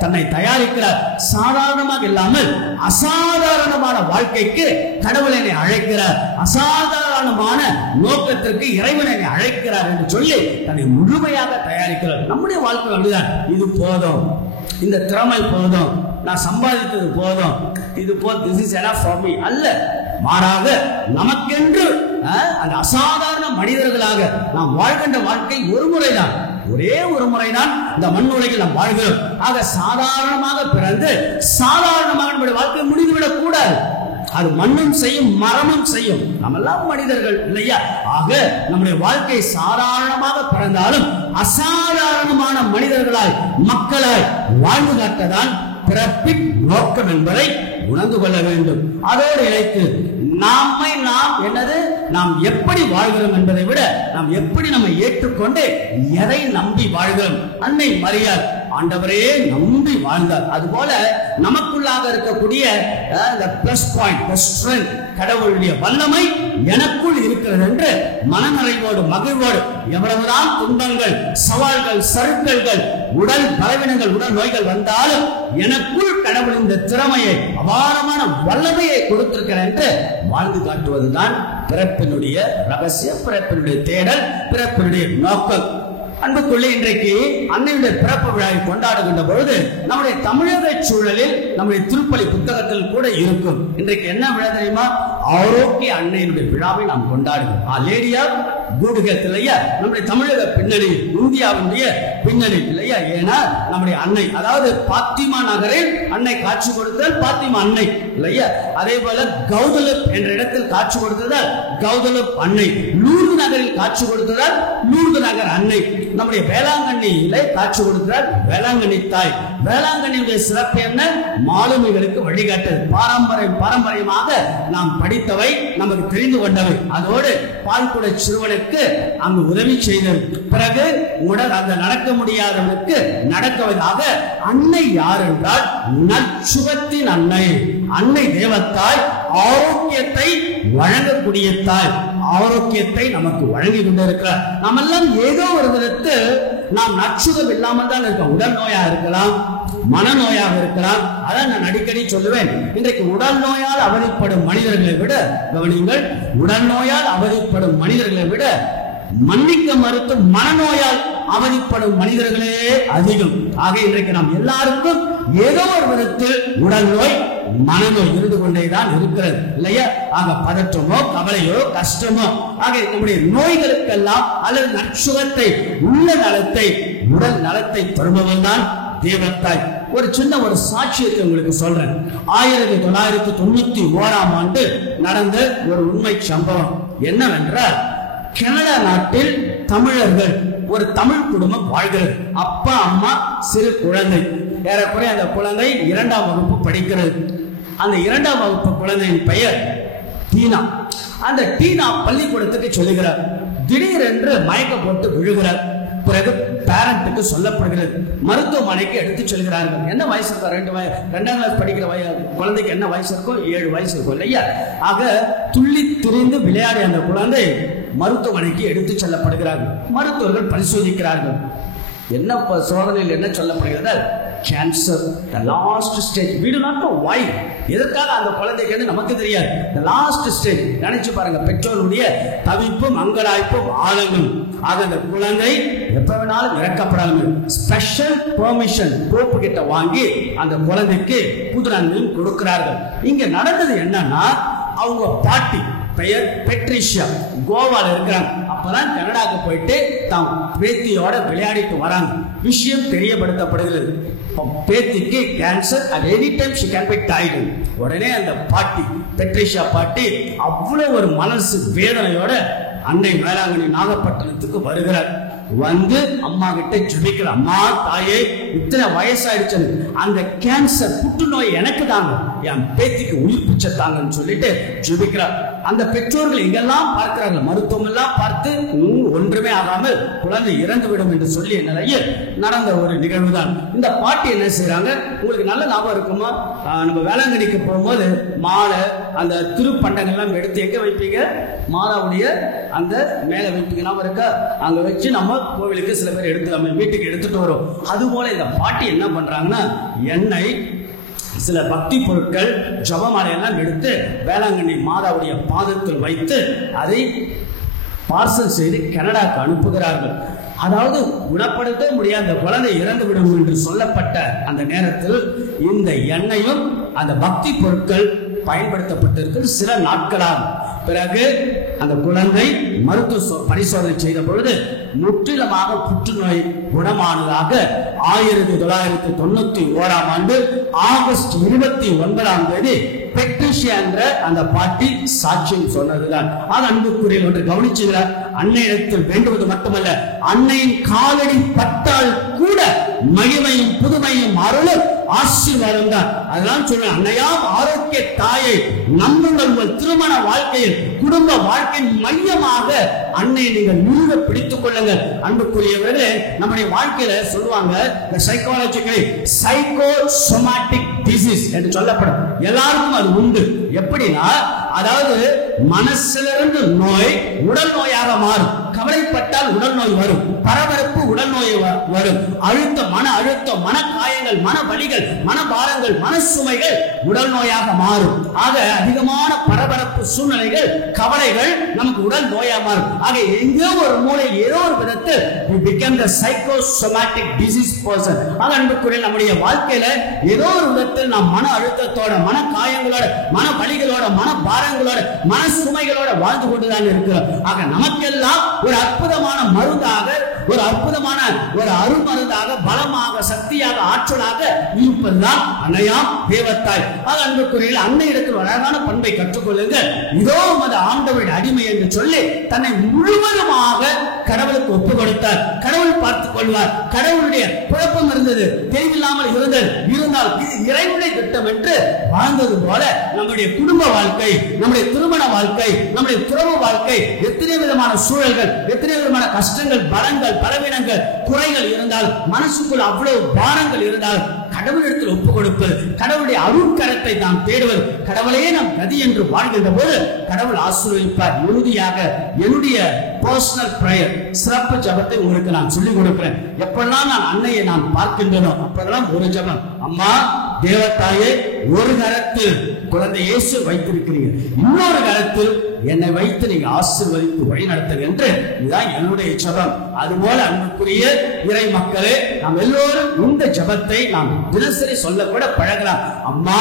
தன்னை தயாரிக்கிறார். சாதாரணமாக இல்லாமல் அசாதாரணமான வாழ்க்கைக்கு கடவுளை அழைக்கிறார், அசாதாரணமான நோக்கத்திற்கு இறைவனை அழைக்கிறார் என்று சொல்லி தன்னை முழுமையாக தயாரிக்கிறார். நம்முடைய வாழ்க்கை அப்படிதான். இது போதும், இந்த திறமை போதும், நான் சம்பாதித்தது போதும், இது போதும், this is enough for me அல்ல. மாறாக நமக்கென்று அந்த அசாதாரண மனிதர்களாக நாம் வாழ்கின்ற வாழ்க்கை ஒரு முறைதான், ஒரே ஒரு முறைதான் இந்த மண் உலகில் நாம் வாழ்கிறோம். ஆக சாதாரணமாக பிறந்து சாதாரணமாக நம்முடைய வாழ்க்கை முடிந்துவிடக் கூடாது. அது மண்ணும் செய்யும், மரமும் செய்யும், நம்மெல்லாம் மனிதர்கள் இல்லையா? ஆக நம்முடைய வாழ்க்கை சாதாரணமாக பிறந்தாலும் அசாதாரணமான மனிதர்களாய், மக்களாய் வாழ்ந்து காட்டதான் பிறப்பின் நோக்கம் என்பதை உணர்ந்து கொள்ள வேண்டும். அதோடு இணைத்து நாம் எப்படி வாழ்கிறோம் என்பதை விட நாம் எப்படி நம்மை ஏற்றுக்கொண்டு எதை நம்பி வாழ்கிறோம். அன்னை மரியாள் ஆண்டவரே நம்பி வாழ்ந்தார். அதுபோல நமக்குள்ளாக இருக்கக்கூடிய பிளஸ் பாயிண்ட், ஸ்ட்ரென்த், கடவுளுடைய வல்லமை எனக்குள் இருக்கிறது என்று மனநிறைவோடு மகிழ்வோடு எவ்வளவுதான் துன்பங்கள், சவால்கள், சறுக்கல்கள், உடல் பலவீனங்கள், உடல் நோய்கள் வந்தாலும் எனக்குள் கடவுள் இந்த திறமையை, அபாரமான வல்லமையை கொடுத்திருக்கிறார் என்று வாழ்ந்து காட்டுவதுதான் பிறப்பினுடைய ரகசியம், பிறப்பினுடைய தேடல், பிறப்பினுடைய நோக்கம். அன்புக்குள்ளே இன்றைக்கு அன்னையுடைய பிறப்பு விழாவை கொண்டாடுகின்ற பொழுது நம்முடைய தமிழக சூழலில் நம்முடைய திருப்பலி புத்தகத்தில் கூட இருக்கும். இன்றைக்கு என்ன விழா தெரியுமா? ஆரோக்கிய அன்னையினுடைய விழாவை நாம் கொண்டாடுகிறோம். லேடியா கூடுகத் இல்லையா, நம்முடைய தமிழக பின்னணி, இந்தியாவுடைய பின்னணி இல்லையா. ஏன்னா நம்முடைய அன்னை, அதாவது பாத்திமா நகரில் அன்னை காட்சி கொடுத்தால் பாத்திமா அன்னை இல்லையா. அதே போல கௌதலப் என்ற இடத்தில் காட்சி கொடுத்ததால் கௌதலப் அன்னை, லூர்து நகரில் காட்சி கொடுத்ததால் லூர்து நகர் அன்னை, நம்முடைய வேளாங்கண்ணியில காட்சி கொடுத்தால் வேளாங்கண்ணி தாய். வேளாங்கண்ணியுடைய சிறப்பு என்ன? மாலுமிகளுக்கு வழிகாட்டு, பாரம்பரியமாக நாம் படித்தவை, நமக்கு தெரிந்து கொண்டவை. அதோடு பால்குட சிறுவனுக்கு அங்கு உதவி செய்தது. பிறகு உடல் அந்த நடக்க முடியாதவனுக்கு நடக்குவதாக அன்னை யார் என்றால் நற்சுகத்தின் அன்னை, அன்னை தேவத்தாய், ஆரோக்கியத்தை வழங்கக்கூடிய தாய், ஆரோக்கியத்தை நமக்கு வழங்கி கொண்டிருக்கிறார். நாம் எல்லாம் ஏதோ ஒரு விதத்தில் நாம் நற்சுகம் இல்லாமல் தான் இருக்கோம். உடல் நோயா இருக்கலாம், மனநோயாக இருக்கலாம். அதான் நான் அடிக்கடி சொல்லுவேன், இன்றைக்கு உடல் நோயால் அவதிப்படும் மனிதர்களை விட, கவனிங்கள், உடல் நோயால் அவதிப்படும் மனிதர்களை விட மன்னிக்க மறுத்து மனநோயால் அவதிப்படும் மனிதர்களே அதிகம். ஆக இன்றைக்கு நாம் எல்லாருக்கும் ஏதோ ஒரு விதத்தில் உடல் நோய், மனநோய் இருந்து கொண்டேதான் இருக்கிறது இல்லையா. ஆக பதற்றமோ, கவலையோ, கஷ்டமோ, ஆக நம்முடைய நோய்களுக்கெல்லாம் அல்லது நற்சுகத்தை, உள்ள நலத்தை, உடல் நலத்தை தருபவன் தான் தேவத்தாய். ஒரு சின்ன ஒரு சாட்சியத்தை உங்களுக்கு சொல்றேன். 1991ஆம் ஆண்டு நடந்த ஒரு உண்மை சம்பவம் என்னவென்றால், கனடா நாட்டில் தமிழர்கள், ஒரு தமிழ் குடும்பம் வாழ்கிறது. அப்பா, அம்மா, சிறு குழந்தை. ஏறக்குறைய அந்த குழந்தை 2ஆம் வகுப்பு படிக்கிறது. அந்த 2ஆம் வகுப்பு குழந்தையின் பெயர் டீனா. அந்த டீனா பள்ளிக்கூடத்துக்கு சொல்லுகிறார். திடீரென்று மயக்க போட்டு விழுகிறார். பிறகு பேரண்ட்டுக்கு சொல்லப்படுகிறது. மருத்துவமனைக்கு எடுத்து செல்கிறார்கள். என்ன வயசு இருக்கும்? 2ஆம் கிளாஸ் படிக்கிற குழந்தைக்கு என்ன வயசு இருக்கும்? 7 வயசு இருக்கும் இல்லையா. ஆக துள்ளி திரிந்து விளையாடிய அந்த குழந்தை மருத்துவமனைக்கு எடுத்து செல்லப்படுகிறார்கள். மருத்துவர்கள் பரிசோதிக்கிறார்கள். என்ன சோதனையில் என்ன சொல்லப்படுகிறது? Cancer, the last stage. we do not know why. எதற்காக அந்த குழந்தைக்கு நமக்கு தெரியாது. the last stage. நினைச்சு பாருங்க, பெற்றோருடைய தவிப்பும் அங்கலாய்ப்பும் ஆழங்களும். ஆக அந்த குழந்தை எப்ப வேணாலும் இறக்கப்படலாம். ஸ்பெஷல் பெர்மிஷன் போப்பு கிட்ட வாங்கி அந்த குழந்தைக்கு புதுநன்மையும் கொடுக்கிறார்கள். இங்க நடந்தது என்னன்னா, அவங்க பாட்டி பெயர் பெட்ரிஷியா, கோவால இருக்கிறாங்க. அப்பதான் கனடாக்கு போயிட்டு தான் பேத்தியோட விளையாடிட்டு வராங்க. விஷயம் தெரியப்படுத்தப்படுகிறது. பேத்திக்கு cancer, at any time she can be died. உடனே அந்த பாட்டி, பெட்ரிஷியா பாட்டி, அவ்வளவு ஒரு மனசு வேதனையோட அன்னை வேளாங்கண்ணி நாகப்பட்டினத்துக்கு வருகிறார். வந்து அம்மா கிட்ட ஜெபிக்கிறார். அம்மா, தாயே, இத்தனை வயசாயிடுச்சு, அந்த கேன்சர், புற்றுநோய் எனக்கு தாங்க, என் பேத்திக்கு உயிர் பிச்சை தாங்கன்னு சொல்லிட்டு ஜெபிக்கிறார். அந்த பெற்றோர்கள் எங்கெல்லாம் பார்க்கிறார்கள், மருத்துவம் எல்லாம் பார்த்து ஒன்றுமே ஆகாமல் குழந்தை இறந்து விடும் என்று சொல்லி நிலையில் நடந்த ஒரு நிகழ்வு தான். இந்த பாட்டி என்ன செய்யறாங்க, உங்களுக்கு நல்ல ஞாபகம் இருக்குமா? நம்ம வேளாங்கண்ணிக்கு போகும்போது மாலை, அந்த திருப்பண்டங்கள்லாம் எடுத்து எங்க வைப்பீங்க? மாதாவுடைய அந்த மேல வைப்பீங்க, ஞாபகம் இருக்கா? அங்க வச்சு நம்ம கோவிலுக்கு சில பேர் எடுத்து நம்ம வீட்டுக்கு எடுத்துட்டு வரோம். அது போல இந்த பாட்டி என்ன பண்றாங்கன்னா, எண்ணெய், சில பக்தி பொருட்கள், ஜபமாலை எல்லாம் எடுத்து வேளாங்கண்ணி மாதாவுடைய பாதத்தில் வைத்து அதை பார்சல் செய்து கனடாக்கு அனுப்புகிறார்கள். அதாவது குணப்படுத்த முடியாத குழந்தை இறந்து விடும் என்று சொல்லப்பட்ட அந்த நேரத்தில் இந்த எண்ணெயும் அந்த பக்தி பொருட்கள் பயன்படுத்தப்பட்டிருக்கு சில நாட்களாக. பிறகு அந்த குழந்தை மருத்துவ பரிசோதனை செய்த பொழுது முற்றிலுமாக புற்றுநோய் குணமானதாக 1991ஆம் ஆண்டு ஆகஸ்ட் 29ஆம் தேதி பெட்ரிஷியா என்ற அந்த பாட்டி சாட்சியம் சொன்னதுதான். அது அன்புக்குரிய ஒன்று கவனிச்சுகிறார். அன்னையிடத்தில் வேண்டுவது மட்டுமல்ல, அன்னையின் காலடி பட்டால் கூட மகிமையும் புதுமையும் அருளும் ஆசீர்வாதம் தான். அதெல்லாம் சொல்றேன், அன்னையாம் ஆரோக்கிய தாயை நம்புங்கள். உங்கள் திருமண வாழ்க்கையில், குடும்ப வாழ்க்கையின் மையமாக அன்னையை நீங்கள் முழுக பிடித்துக் கொள்ளுங்கள். அன்புக்குரியவர்களே, நம்முடைய வாழ்க்கையில சொல்லுவாங்க, சைக்காலஜிக்கலி சைக்கோசோமாட்டிக் டிசீஸ் என்று சொல்லப்படும். எல்லாருக்கும் அது உண்டு. எப்படின்னா, அதாவது மனசிலிருந்து நோய் உடல் நோயாக மாறும். கவலைப்பட்டால் உடல் நோய் வரும், பரபரப்பு உடல் நோய் வரும், அழுத்தம், மன அழுத்தம், மன காயங்கள், மன வலிகள், மன பாரங்கள், மன சுமைகள் உடல் நோயாக மாறும். ஆக அதிகமான பரபரப்பு சூழ்நிலைகள், கவலைகள் நமக்கு உடல் நோயாக மாறும். ஆக எங்கோ ஒரு மூலையில் ஏதோ ஒரு விதத்தில் we become the psychosomatic disease person. ஆக அன்புக்குரிய நம்முடைய வாழ்க்கையில ஏதோ ஒரு விதத்தில் நாம் மன அழுத்தத்தோட, மன காயங்களோட, மன வலிகளோட, மன பாரங்களோட, மன சுமைகளோட வாழ்ந்து கொண்டுதான் இருக்கிறோம். ஆக நமக்கெல்லாம் ஒரு அற்புதமான மருந்தாக, ஒரு அற்புதமான ஒரு அருமருந்தாக, பலமாக, சக்தியாக, ஆற்றலாக இருப்பதுதான் அன்னையாம் தேவத்தாய். ஆக அன்புக்குரிய அன்னை இடத்தில் ஒரு அழகான பண்பை கற்றுக்கொள்ளுங்கள். இதோ மத ஆண்டவருடைய அடிமை என்று சொல்லி தன்னை முழுவதுமாக கடவுளுக்கு ஒப்பு கொடுத்தார். கடவுள் பார்த்துக் கொள்வார். கடவுளுடைய குழப்பம் இருந்தது, தெளிவில்லாமல் இருந்தது, இருந்தால் இது இறைவனுடைய திட்டம் என்று வாழ்ந்தது போல நம்முடைய குடும்ப வாழ்க்கை, நம்முடைய திருமண வாழ்க்கை, நம்முடைய துறவு வாழ்க்கை, எத்தனை விதமான சூழல்கள், எத்தனை விதமான கஷ்டங்கள், பலங்கள், பலவீனங்கள், குறைகள் இருந்தால், மனசுக்குள் அவ்வளவு பாரங்கள் இருந்தால் கடவுளிடத்தில் ஒப்பு கொடுப்பது, கடவுளுடைய அருட்கரத்தை நாம் தேடுவது, கடவுளையே நாம் கதி என்று வாழ்கின்ற போது கடவுள் ஆசீர்வதிப்பார். இறுதியாக என்னுடைய பர்சனல் பிரேயர், சிறப்பு ஜபத்தை உங்களுக்கு நான் சொல்லிக் கொடுக்கிறேன். எப்பெல்லாம் நான் அன்னையை நான் பார்க்கின்றனோ அப்பெல்லாம் ஒரு ஜபம், அம்மா தேவத்தாயே, ஒரு கரத்தில் குழந்தை இயேசு வைத்திருக்கிறீங்க, இன்னொரு கரத்தில் என்னை வைத்து நீங்க ஆசீர்வதித்து வழி நடத்துங்க என்று இதுதான் என்னுடைய ஜபம். அதுபோல அன்புக்குரிய இறை மக்களே, நாம் எல்லோரும் இந்த ஜபத்தை நாம் தினசரி சொல்ல கூட பழகலாம். அம்மா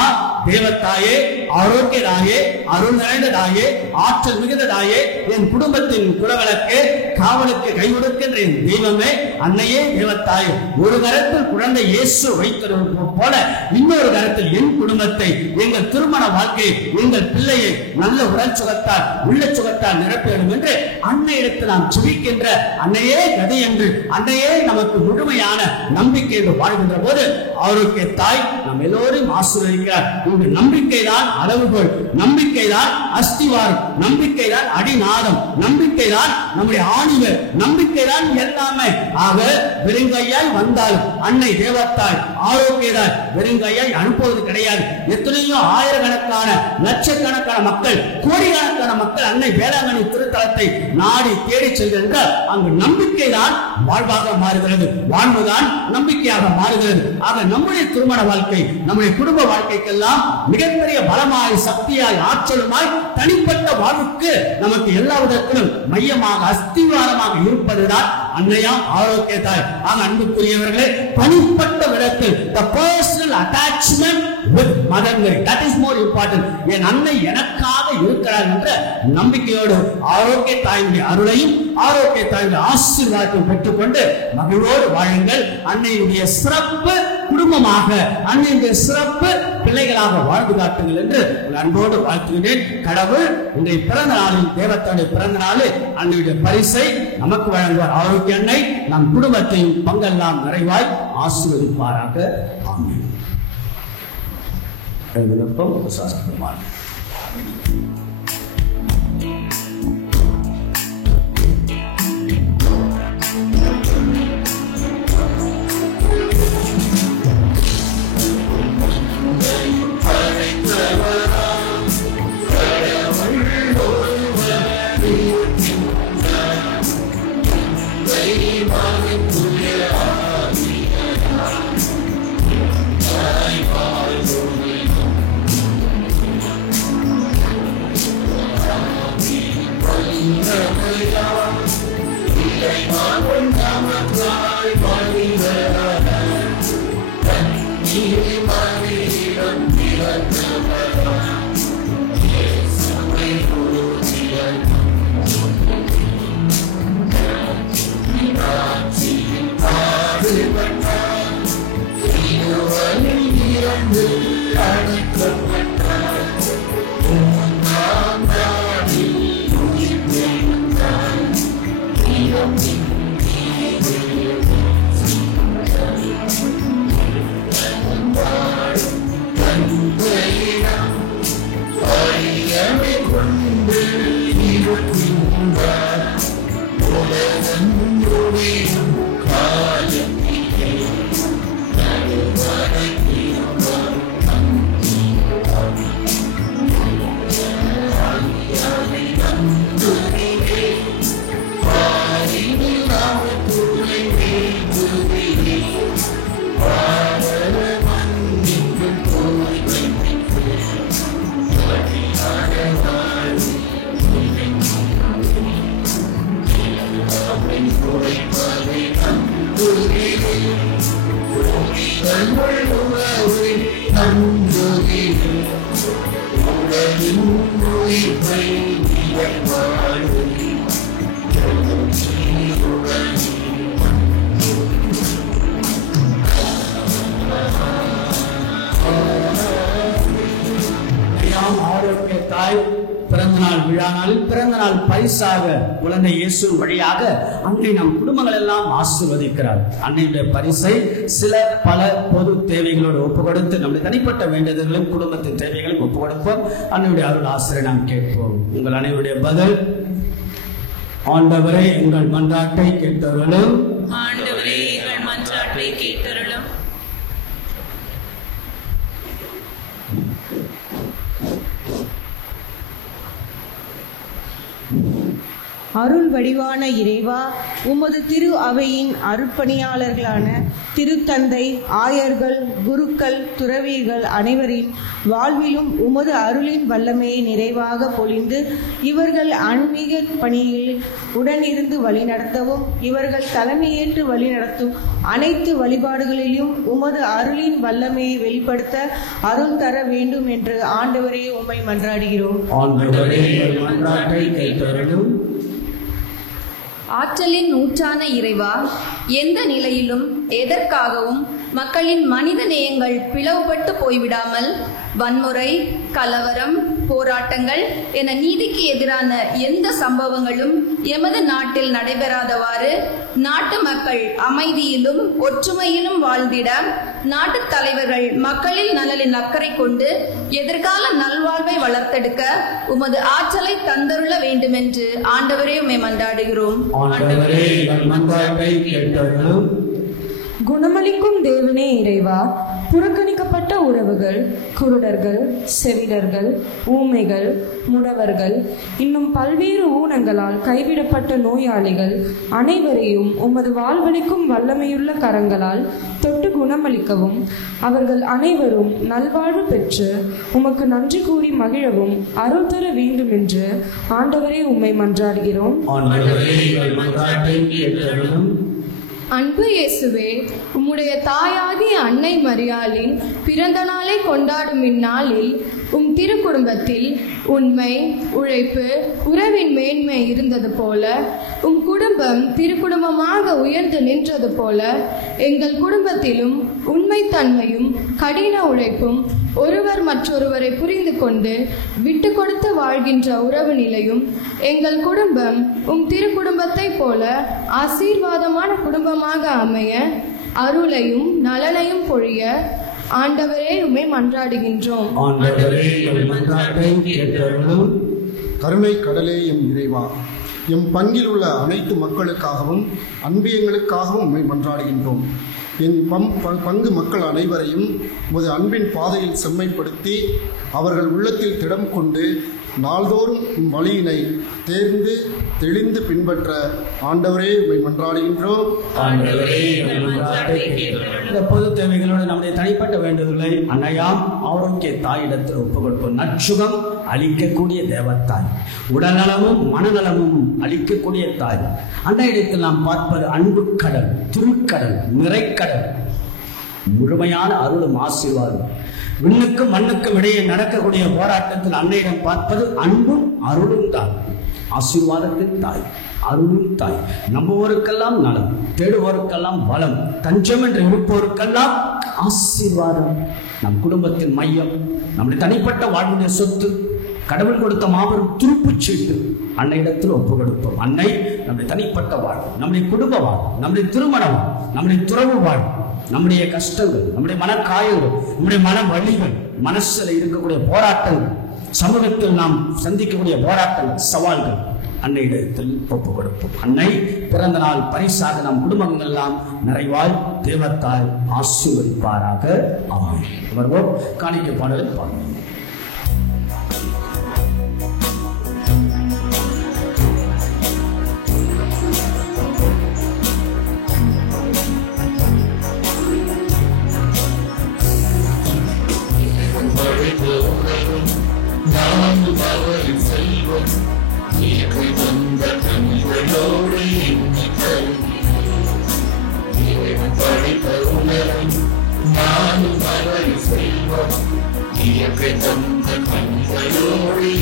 தேவத்தாயே, ஆரோக்கியதாயே, அருள் நிறைந்ததாயே, ஆற்றல் மிகுந்ததாயே, என் குடும்பத்தின் குலவிளக்கு, காவலுக்கு கை கொடுக்கின்ற என் தெய்வமே, அன்னையே தேவத்தாயே, ஒரு கரத்தில் குழந்தை இயேசு வைத்திருப்பது போல இன்னொரு கரத்தில் என் குடும்பத்தை, எங்கள் திருமண வாழ்க்கை, எங்கள் பிள்ளையை நல்ல உடல் சுகத்தால், உள்ள சுகத்தால் நிரப்பிடும் என்று அன்னையிடத்தில் நாம் ஜெபிக்கின்ற அன்னையே கதை என்று, அன்னையே நமக்கு முழுமையான நம்பிக்கை என்று வாழ்கின்ற போது ஆரோக்கிய தாய் நம் எல்லோரும் ஆசீர்வதிக்கிறார். உங்கள் நம்பிக்கை தான் அளவுகோல், நம்பிக்கை தான் அஸ்திவாரம், நம்பிக்கை தான் அடிநாதம், நம்பிக்கை தான் நம்முடைய ஆணிவர், நம்பிக்கை தான் எல்லாமே. ஆக வெறுங்கையாய் வந்தால் அன்னை தேவத்தாய் ஆரோக்கியதாய் வெறுங்கையாய் அனுப்புவது கிடையாது. எத்தனையோ ஆயிரக்கணக்கான லட்சக்கணக்கான மக்கள், கோடிக்கணக்கான மக்கள் அன்னை வேளாங்கண்ணி திருத்தலத்தை நாடி தேடி சென்றால் அங்கு நம்பிக்கை தான் வாழ்வாக மாறுகிறது, வாழ்வுதான் நம்பிக்கையாக மாறுகிறது. ஆக நம்முடைய திருமண வாழ்க்கை, நம்முடைய குடும்ப வாழ்க்கைக்கெல்லாம் மிகப்பெரிய பலமாய், சக்தியாய், ஆற்றலுமாய், தனிப்பட்ட வாழ்வுக்கு நமக்கு எல்லா விதத்திலும் மையமாக, அஸ்திவாரமாக இருப்பதுதான் அன்னையாம் ஆரோக்கியத்தாய். ஆக அன்புக்குரியவர்களே, தனிப்பட்ட விதத்தில் the personal attachment with Mother Mary, that is more important. என் அன்னை எனக்காக இருக்கிறார் என்ற நம்பிக்கையோடு ஆரோக்கிய தாயினுடைய அருளையும் ஆரோக்கிய தாயினுடைய ஆசீர்வாதத்தையும் பெற்றுக்கொண்டு மகிழ்வோடு வாழுங்கள். அன்னையுடைய சிறப்பு குடும்பமாக, அன்னையுடைய சிறப்பு பிள்ளைகளாக வாழ்ந்து காட்டுங்கள் என்று அன்போடு வாழ்த்துகிறேன். கடவுள் இன்றைய பிறந்த நாளில், தேவத்தாவுடைய பிறந்த நாளில் அன்னையுடைய பரிசை நமக்கு வழங்குவார். ஆரோக்கிய அன்னை நம் குடும்பத்தையும் பங்கெல்லாம் நிறைவாய் ஆசீர்வதிப்பாராக. ஆமென். விண்ணப்பம் சாஸ்திரமான். ஆரோக்கியத்தாய் பிறந்தநாள் விழா நாளில் பிறந்தநாள் பரிசாக குழந்தை இயேசு வழியாக அன்னை நம் குடும்பங்கள் எல்லாம் ஆசீர்வதிக்கிறார். அன்னையுடைய பரிசை சில பல பொது தேவைகளோடு ஒப்பு கொடுத்து நம்முடைய தனிப்பட்ட வேண்டுதல்களும் குடும்பத்தின் தேவைகளும் ஒப்பு கொடுப்போம். அன்னையுடைய அருள் ஆசிரியை நாம் கேட்போம். உங்கள் அனைவருடைய பதில்: ஆண்டவரே எங்கள் மன்றாட்டை கேட்டருளும். ஆண்டவரே எங்கள் மன்றாட்டை கேட்டருளும். அருள் வடிவான இறைவா, உமது திரு அவையின் அருட்பணியாளர்களான திருத்தந்தை, ஆயர்கள், குருக்கள், துறவிகள் அனைவரின் வாழ்விலும் உமது அருளின் வல்லமையை நிறைவாக பொழிந்து இவர்கள் ஆன்மீக பணியில் உடனிருந்து வழிநடத்தவும், இவர்கள் தலைமையேற்று வழிநடத்தும் அனைத்து வழிபாடுகளிலும் உமது அருளின் வல்லமையை வெளிப்படுத்த அருள் தர வேண்டும் என்று ஆண்டவரே உம்மை மன்றாடுகிறோம். ஆற்றலின் ஊற்றான இறைவா, எந்த நிலையிலும் எதற்காகவும் மக்களின் மனித நேயங்கள் பிளவுபட்டு போய்விடாமல் வன்முறை, கலவரம், போராட்டங்கள் என நீதிக்கு எதிரான எந்த சம்பவங்களும் எமது நாட்டில் நடைபெறாதவாறு நாட்டு மக்கள் அமைதியிலும் ஒற்றுமையிலும் வாழ்ந்திட நாட்டு தலைவர்கள் மக்களின் நலனில் அக்கறை கொண்டு எதிர்கால நல்வாழ்வை வளர்த்தெடுக்க உமது ஆற்றலை தந்தருள வேண்டுமென்று ஆண்டவரே உம்மை மன்றாடுகிறோம். குணமளிக்கும் தேவனே இறைவா, புறக்கணிக்கப்பட்ட உறவுகள், குருடர்கள், செவிடர்கள், ஊமைகள், முடவர்கள், இன்னும் பல்வேறு ஊனங்களால் கைவிடப்பட்ட நோயாளிகள் அனைவரையும் உமது வாழ்வளிக்கும் வல்லமையுள்ள கரங்களால் தொட்டு குணமளிக்கவும், அவர்கள் அனைவரும் நல்வாழ்வு பெற்று உமக்கு நன்றி கூறி மகிழவும் அருள் தர வேண்டும் என்று ஆண்டவரே உம்மை மன்றாடுகிறோம். அன்பு இயேசுவே, உம்முடைய தாயாகிய அன்னை மரியாளின் பிறந்த நாளை கொண்டாடும் இந்நாளில் உம் திருக்குடும்பத்தில் உண்மை, உழைப்பு, உறவின் மேன்மை இருந்தது போல உம் குடும்பம் திருக்குடும்பமாக உயர்ந்து நின்றது போல எங்கள் குடும்பத்திலும் உண்மைத்தன்மையும் கடின உழைப்பும் ஒருவர் மற்றொருவரை புரிந்து கொண்டு விட்டு கொடுத்து வாழ்கின்ற உறவு நிலையும் எங்கள் குடும்பம் உம் திருக்குடும்பத்தை போல ஆசீர்வாதமான குடும்பமாக அமைய அருளையும் நலனையும் பொழிய ஆண்டவரே உம்மை மன்றாடுகின்றோம். கருணை கடலே எம் இறைவா, எம் பங்கில் உள்ள அனைத்து மக்களுக்காகவும் அன்பியங்களுக்காகவும் உம்மை மன்றாடுகின்றோம். என் பங்கு மக்கள் அனைவரையும் உமது அன்பின் பாதையில் செம்மைப்படுத்தி அவர்கள் உள்ளத்தில் திடம் கொண்டு நாள்தோறும் வழியினை தேர்ந்து தெளிந்து பின்பற்ற ஆண்டவரே உம்மை மன்றாடுகின்றோம். இந்த பொது தேவைகளோடு நம்முடைய தனிப்பட்ட வேண்டுதல்களை அன்னையாம் ஆரோக்கிய தாயிடத்தில் ஒப்புக் கொடுப்போம். நற்சுகம் அளிக்கக்கூடிய தேவத்தாய், உடல்நலமும் மனநலமும் அளிக்கக்கூடிய தாய். அன்னையிடத்தில் நாம் பார்ப்பது அன்பு கடல், திருக்கடல், நிறைக்கடல், முழுமையான அருளும் ஆசீர்வாதம். விண்ணுக்கும் மண்ணுக்கும் இடையே நடக்கக்கூடிய போராட்டத்தில் அன்னையிடம் பார்ப்பது அன்பும் அருளும் தான். ஆசீர்வாதத்தின் தாய், அருளும் தாய். நம்புவோருக்கெல்லாம் நலம், தேடுவோருக்கெல்லாம் வளம், தஞ்சம் என்று இருப்போருக்கெல்லாம் ஆசீர்வாதம். நம் குடும்பத்தின் மையம், நம்முடைய தனிப்பட்ட வாழ்வுடைய சொத்து, கடவுள் கொடுத்த மாபெரும் துருப்புச் சீட்டு அன்னையிடத்தில் ஒப்பு கொடுப்போம். அன்னை நம்முடைய தனிப்பட்ட வாழ்வு, நம்முடைய குடும்ப வாழ்வு, நம்முடைய திருமணம், நம்முடைய துறவு வாழ்வு, நம்முடைய கஷ்டங்கள், நம்முடைய மனக்காயங்கள், நம்முடைய மன வலிகள், மனசில் இருக்கக்கூடிய போராட்டங்கள், சமூகத்தில் நாம் சந்திக்கக்கூடிய போராட்டங்கள், சவால்கள் அன்னையிடத்தில் ஒப்பு கொடுப்போம். அன்னை பிறந்த நாள் பரிசாக நம் குடும்பங்கள் எல்லாம் நிறைவாய் தேவத்தால் ஆசீர்வதிப்பாராக. ஆமென். வருவோம், காணிக்கை பாடலை பாடுவோம். He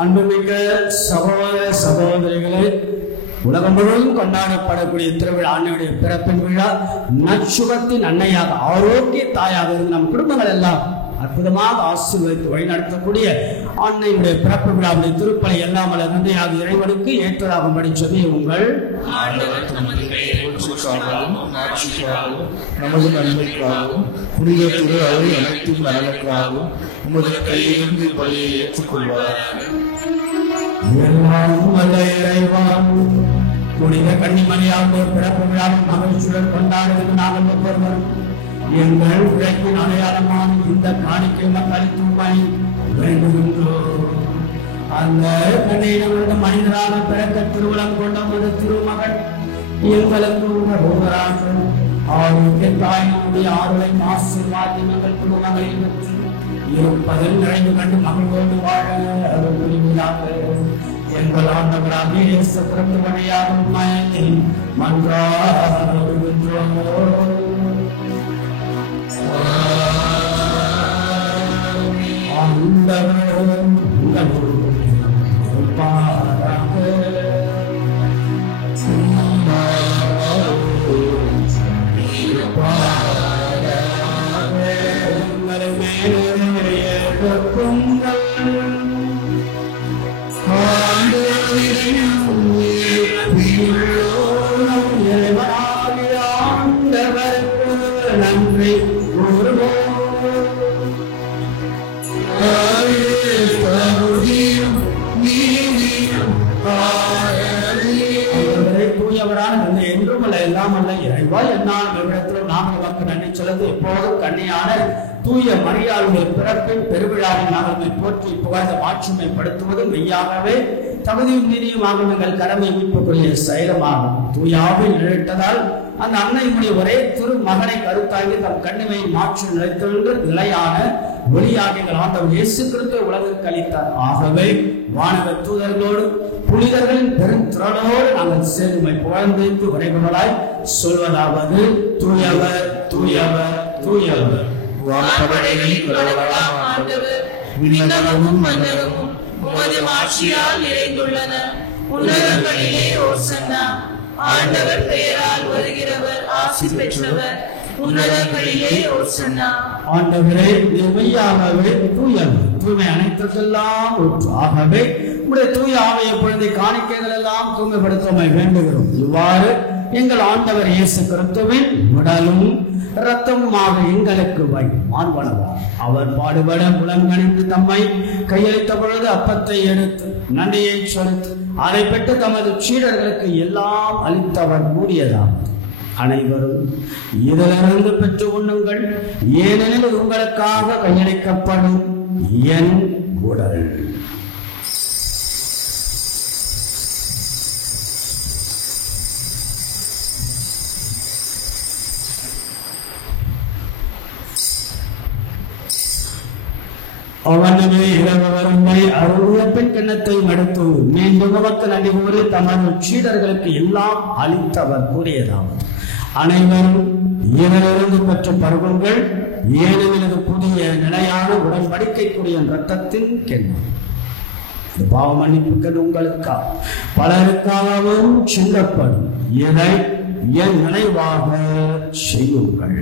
அன்புமிக்க சகோதர சகோதரிகளே, உலகம் முழுவதும் கொண்டாடப்படக்கூடிய திருவிழா அன்னையுடைய பிறப்பின் விழா நற்சுகத்தின் அன்னையாக ஆரோக்கிய தாயாக இருந்து நம் குடும்பங்கள் எல்லாம் அற்புதமாக ஆசீர்வதித்து வழிநடத்தக்கூடிய அன்னையுடைய பிறப்பு விழாவுடைய திருப்பலை எல்லாம் நன்றியாக இறைவனுக்கு ஏற்றதாகும்படி சொல்லி உங்கள் நமது நன்மைக்காகவும் புனித திரு அவை அனைத்தும் நலனுக்காகவும் உமது கையிலிருந்து பலியை ஏற்றுக்கொள்வார். புனித கன்னிமணியாக பிறப்பு விழாவும் மகிழ்ச்சியுடன் கொண்டாடுவது நாங்கள் ஒவ்வொருவரும் எங்கள் உழைப்பின் அடையாளமான இந்த காணிக்கை மக்களுக்கு வேண்டுகின்றோம். அந்த கண்ணையிடம் மனிதராக பிறக்க திருவுளம் கொண்ட ஒரு திருமகள் எங்களுக்கு உணர்வுகிறாங்க. ஆரோக்கிய தாயினுடைய ஆறுவை ஆசீர்வாதி மகள் குடும்பங்களில் பெற்று இருப்பதில் நிறைவு கண்டு மகிழ்வோடு வாழ விரும்பினாங்க. எங்கள் ஆண்டவராக இயேசு கிறிஸ்து வழியாக மயத்தில் மன்றாடுகின்றோம். ஆண்டவரும் உங்களோடு இருப்பாராக. உங்களை மேலே எழுப்புங்கள். ஆண்டவருக்கு நன்றி கூறுவோம். தூயவரான என்றும் அல்ல எல்லாம் அல்ல இறைவா என்னாலும் எவ்விடத்திலும் நாம் நமக்கு நன்றி சொல்வது எப்போதும் கண்ணியான தூய மரியாளுடைய பிறப்பின் பெருவிழாவில் நாங்கள் போற்றி புகழ்ந்த மாட்சிமைப்படுத்துவதும் மெய்யாகவே தகுதியும் நீதியுமாக எங்கள் கடமை மீட்புக்குரிய செயலமாகும். தூயாவில் நிலைத்ததால் அந்த அன்னையுடைய ஒரே திரு மகனை கருத்தாகி தம் கண்ணிமையை மாற்றி நிலைத்தென்று நிலையான ஒளியாக எங்கள் ஆண்டவர் இயேசு கிறிஸ்து உலகிற்கு அளித்தார். ஆகவே வானக தூதர்களோடு புனிதர்களின் பெருந்திரளோடு நாங்கள் சேர்ந்து புகழ்ந்து உரைகளாய் சொல்வதாவது: தூயவர் தூயவர் தூயவர். விண்ணகமும் மன்னகமும் உமது ஆட்சியால் நிறைந்துள்ளன. உன்னதங்களிலே ஓசன்னா. ஆண்டவர் பெயரால் வருகிறவர் ஆசி பெற்றவர். உன்னதங்களிலே ஓசன்னா. ஆண்டவரே மெய்யாகவே தூயவர் தூய்மை அனைத்திற்கெல்லாம் ஊற்று. ஆகவே உடைய தூய ஆவியை பொழுதை காணிக்கைகள் எல்லாம் தூய்மைப்படுத்த வேண்டுகிறோம். இவ்வாறு எங்கள் ஆண்டவர் இயேசு கிறிஸ்துவின் உடலும் இரத்தமுமாக எங்களுக்கு மாண்பனவார். அவர் பாடுபட புலங்கணிந்து தம்மை கையளித்த பொழுது அப்பத்தை எடுத்து நன்றியை சொலுத்து அதை பெற்று தமது சீடர்களுக்கு எல்லாம் அளித்தவர் கூறியதாம், அனைவரும் இதிலிருந்து பெற்று உண்ணுங்கள், ஏனெனில் உங்களுக்காக கையளிக்கப்படும் என் உடல். அவனமே இரவு வரும்பை அருளிய பெண் கிண்ணத்தை மடுத்து மீண்டும் நமக்கு நன்றி கூறி தமது சீடர்களுக்கு எல்லாம் அளித்தவர் கூறியதாகும், அனைவரும் இதிலிருந்து பெற்ற பருவங்கள், ஏனெனில் இது புதிய நிலையான உடன்படிக்கைக்குரிய இரத்தத்தின் கிண்ணம். பாவ மன்னிப்புகள் உங்களுக்காக பலருக்காகவும் சிந்தப்படும். இதை என் நினைவாக செய்யுங்கள்.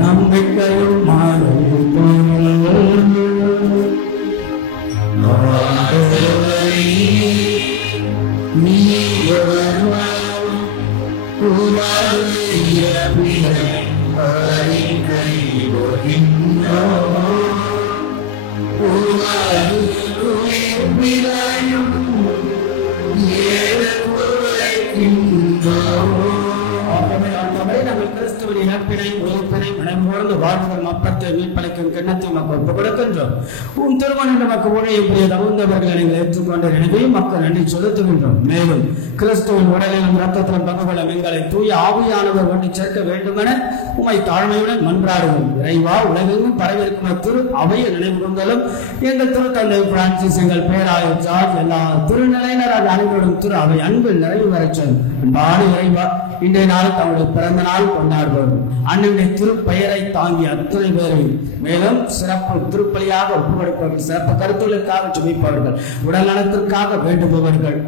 நம்பிக்கையும் வாழ்வுகள் அப்பத்தை மீட்பளிக்கும் கிண்ணத்தை மக்கள் கொடுக்கின்றோம். உன் திருமணம் நமக்கு ஊழியம் புரிய தகுந்தவர்களை நீங்கள் ஏற்றுக்கொண்ட எனவே மக்கள் நன்றி செலுத்துகின்றோம். மேலும் கிறிஸ்துவின் உடலிலும் இரத்தத்திலும் பங்குகளை எங்களை தூய ஆவியானவர் ஒன்று சேர்க்க வேண்டும் என உமை தாழ்மையுடன் மன்றாடுவோம். இறைவா, உலகெங்கும் பரவிருக்கும் திரு அவைய நினைவு கொண்டலும் எங்கள் திருத்தந்தை பிரான்சிஸ், எங்கள் பேராயர் ஜார்ஜ், எல்லா திருநிலையினர் அனைவரும் திரு அவை அன்பில் நிறைவு பெறச்சல். அன்பான இறைவா, இன்றைய நாள் தங்களுடைய பிறந்த நாள் கொண்டாடுவோம். அன்னையுடைய திருப்பெயரை தாங்கிய அத்தனை பேரையும் மேலும் சிறப்பு திருப்பலியாக ஒப்புக்கொடுப்பவர்கள், சிறப்பு கருத்துகளுக்காக ஜெபிப்பவர்கள், உடல் நலத்திற்காக வேண்டுபவர்கள்,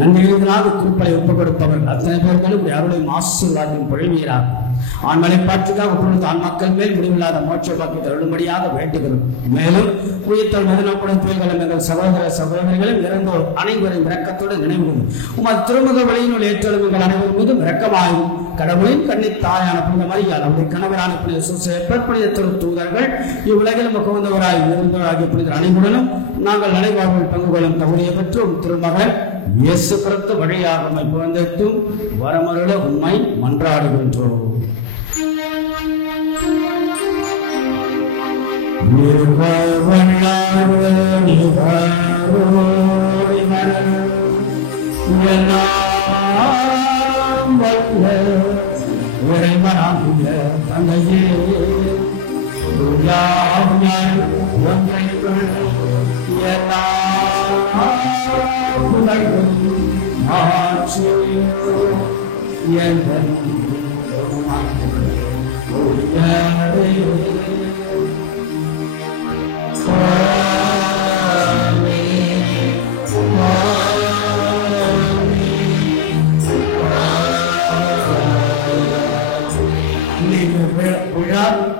நன்றிகளாக திருப்பலை ஒப்புக் கொடுப்பவர்கள் அத்தனை பேர்களும் அருளையும் ஆசீர்வாதத்தையும் பொழிவீராக. ஆண்மலை பாட்டுக்காக ஒப்புக்கொடுத்த ஆண் மக்கள் மேல் முடிவில்லாத மோட்ச பாக்கியத்தை அருளும்படியாக வேண்டுகிறோம். மேலும் உயிர்த்தல் மதினப்புடன் புயல்களும் எங்கள் சகோதர சகோதரிகளும் இறந்தோர் அனைவரையும் இரக்கத்தோடு நினைவுறும். உமது திருமுக வழியினுள் ஏற்றலும் எங்கள் அனைவரும் மீதும் இரக்கமாயும் கடவுளின் கண்ணித் தாயான புனித மரியாள், அவருடைய கணவரான புனித சூசையப்பர், புனித திருத்தூதர்கள், இவ்வுலகிலும் முகவந்தவராய் இருந்தவராகிய புனிதர் அனைவருடனும் நாங்கள் நடைபாடுகள் பங்கு கொள்ளும் தகுதியை பெற்றும் திருமகன் இயேசு கிறிஸ்து வழியாக நம்மை புகழ்ந்தெடுத்தும் வரமருள உம்மை மன்றாடுகின்றோம். தந்தையே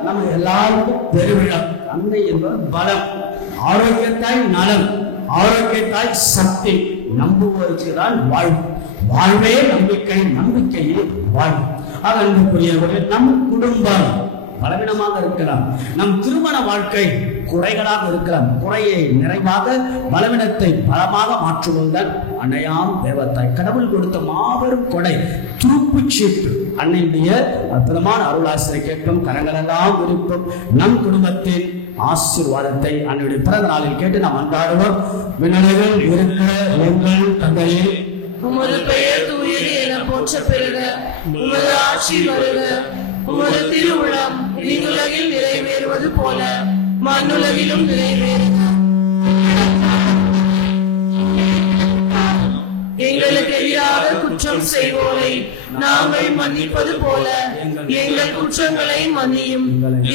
நம்ம எல்லாருக்கும் பெருவிழா. அன்னை என்பது பலம், ஆரோக்கியத்தாய் நலம், ஆரோக்கியத்தாய் சக்தி. நம்புவதற்கு தான் வாழ்வு, வாழ்வே நம்பிக்கை, நம்பிக்கையே வாழ்வு. அன்புக்குரியவர்கள், நம் குடும்பம் பலவீனமாக இருக்கலாம், நம் திருமண வாழ்க்கை குறைகளாக இருக்கலாம். குறையை நிறைவாக, பலவீனத்தை பலமாக மாற்றுவதுதான் அன்னையாம் தேவத்தாய் கடவுள் கொடுத்த மாபெரும் கொடை, துருப்புச் சீட்டு. அன்னையுடைய அற்புதமான அருளாசிரை கேட்கும் கரங்களெல்லாம் விருப்பம் நம் குடும்பத்தின் ஆசீர்வாதத்தை அன்னையுடைய பிறந்த நாளில் கேட்டு நாம் அன்றாடுவோம். விண்ணுலகில் இருக்கிற எங்கள் தந்தையே, உமது பெயர் தூயது என போற்ற பெறுக, உமது ஆட்சி வருக, உமது திருவுளம் விண்ணுலகில் நிறைவேறுவது போல மண்ணுலகிலும் நிறைவேறுக. எங்களுக்கு எதிராக குற்றம் குற்றம் செய்வோரை நாங்கள் மன்னிப்பது போல எங்கள் குற்றங்களை மன்னியும்.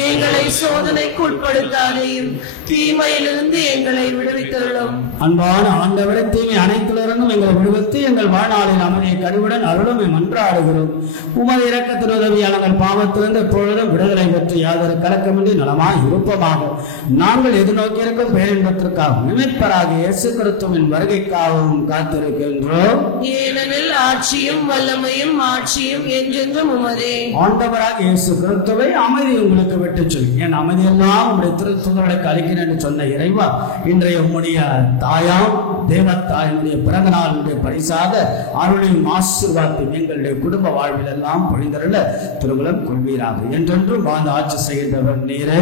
எங்களை சோதனைக்கு உட்படுத்தாதையும் தீமையிலிருந்து எங்களை விடுவித்தருளும். அன்பான ஆண்டவரே, தீமை அனைத்திலிருந்தும் எங்களை விடுவித்து எங்கள் வாழ்நாளில் அமைதியை கழிவுடன் அருளும் மன்றாடுகிறோம். உமது இரக்கத்தின் உதவியால் எங்கள் பாவத்திலிருந்து எப்பொழுதும் விடுதலை பெற்று யாதொரு கலக்கமின்றி நலமாய் இருப்போமாக. நாங்கள் எதிர்நோக்கியிருக்கும் பேரின்பத்திற்காகவும் நினைப்பராக இயேசு கிறிஸ்துவின் வருகைக்காகவும் காத்திருக்கின்றோம். ஏனெனில் ஆட்சியும் வல்லமையும் ஆட்சியும் என்றென்றும் உமதே. ஆண்டவராக இயேசு கிறிஸ்துவை அமைதி உங்களுக்கு விட்டு சொல்லி என் அமைதியெல்லாம் உங்களுடைய திருத்தூதர்களுக்கு அளிக்கிறேன் என்று சொன்ன இறைவா, இன்றைய உம்முடைய தாயாம் தேவத்தாயினுடைய பிறந்த நாளுடைய பரிசாக அருளையும் ஆசீர்வாதத்தையும் எங்களுடைய குடும்ப வாழ்வில் எல்லாம் பொழிந்தருள திருமணம் கொள்வீராக. என்றென்றும் வாழ்ந்து ஆட்சி செய்கின்றவர் நீரே.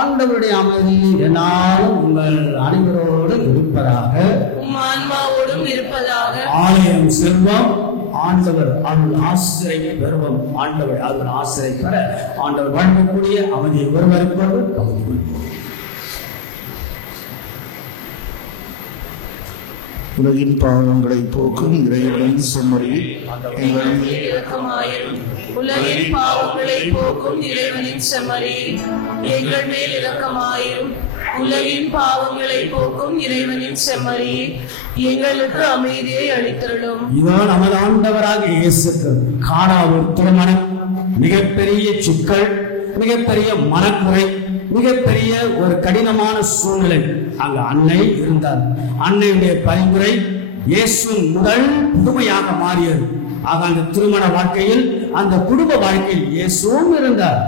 ஆண்டவருடைய அமைதி என்னாலும் உங்கள் அனைவரோடும் இருப்பதாக, ஆன்மாவோடும் இருப்பதாக. ஆலயம் செல்வம் ஆண்டவர் அருள் ஆசிரியை பெறுவோம். ஆண்டவர் அருள் ஆசிரியை பெற ஆண்டவர் வழங்கக்கூடிய அமைதியை ஒருவருக்கு ஒருவர் பகுதி கொள்வோம். உலகின் பாவங்களை போக்கும் இறைவனின் செம்மறி எங்கள் மேல் இரக்கமாயிரும். உலகின் பாவங்களை போக்கும் இறைவனின் செம்மறி எங்கள் மேல் இரக்கமாயிரும். உலகின் பாவங்களை போக்கும் இறைவனின் செம்மறி எங்களுக்கு அமைதியை அளித்தருளும். இதோ நமது ஆண்டவராக இயேசுக்கு காணா ஒரு திருமணம், மிகப்பெரிய சிக்கல், மிகப்பெரிய மனக்குறை, மிகப்பெரிய ஒரு கடினமான சூழ்நிலை. அங்கு அன்னை இருந்தார். அன்னையுடைய பரிந்துரை இயேசுவின் முதல் புதுமையாக மாறியது. ஆக அந்த திருமண வாழ்க்கையில், அந்த குடும்ப வாழ்க்கையில் இயேசுவும் இருந்தார்,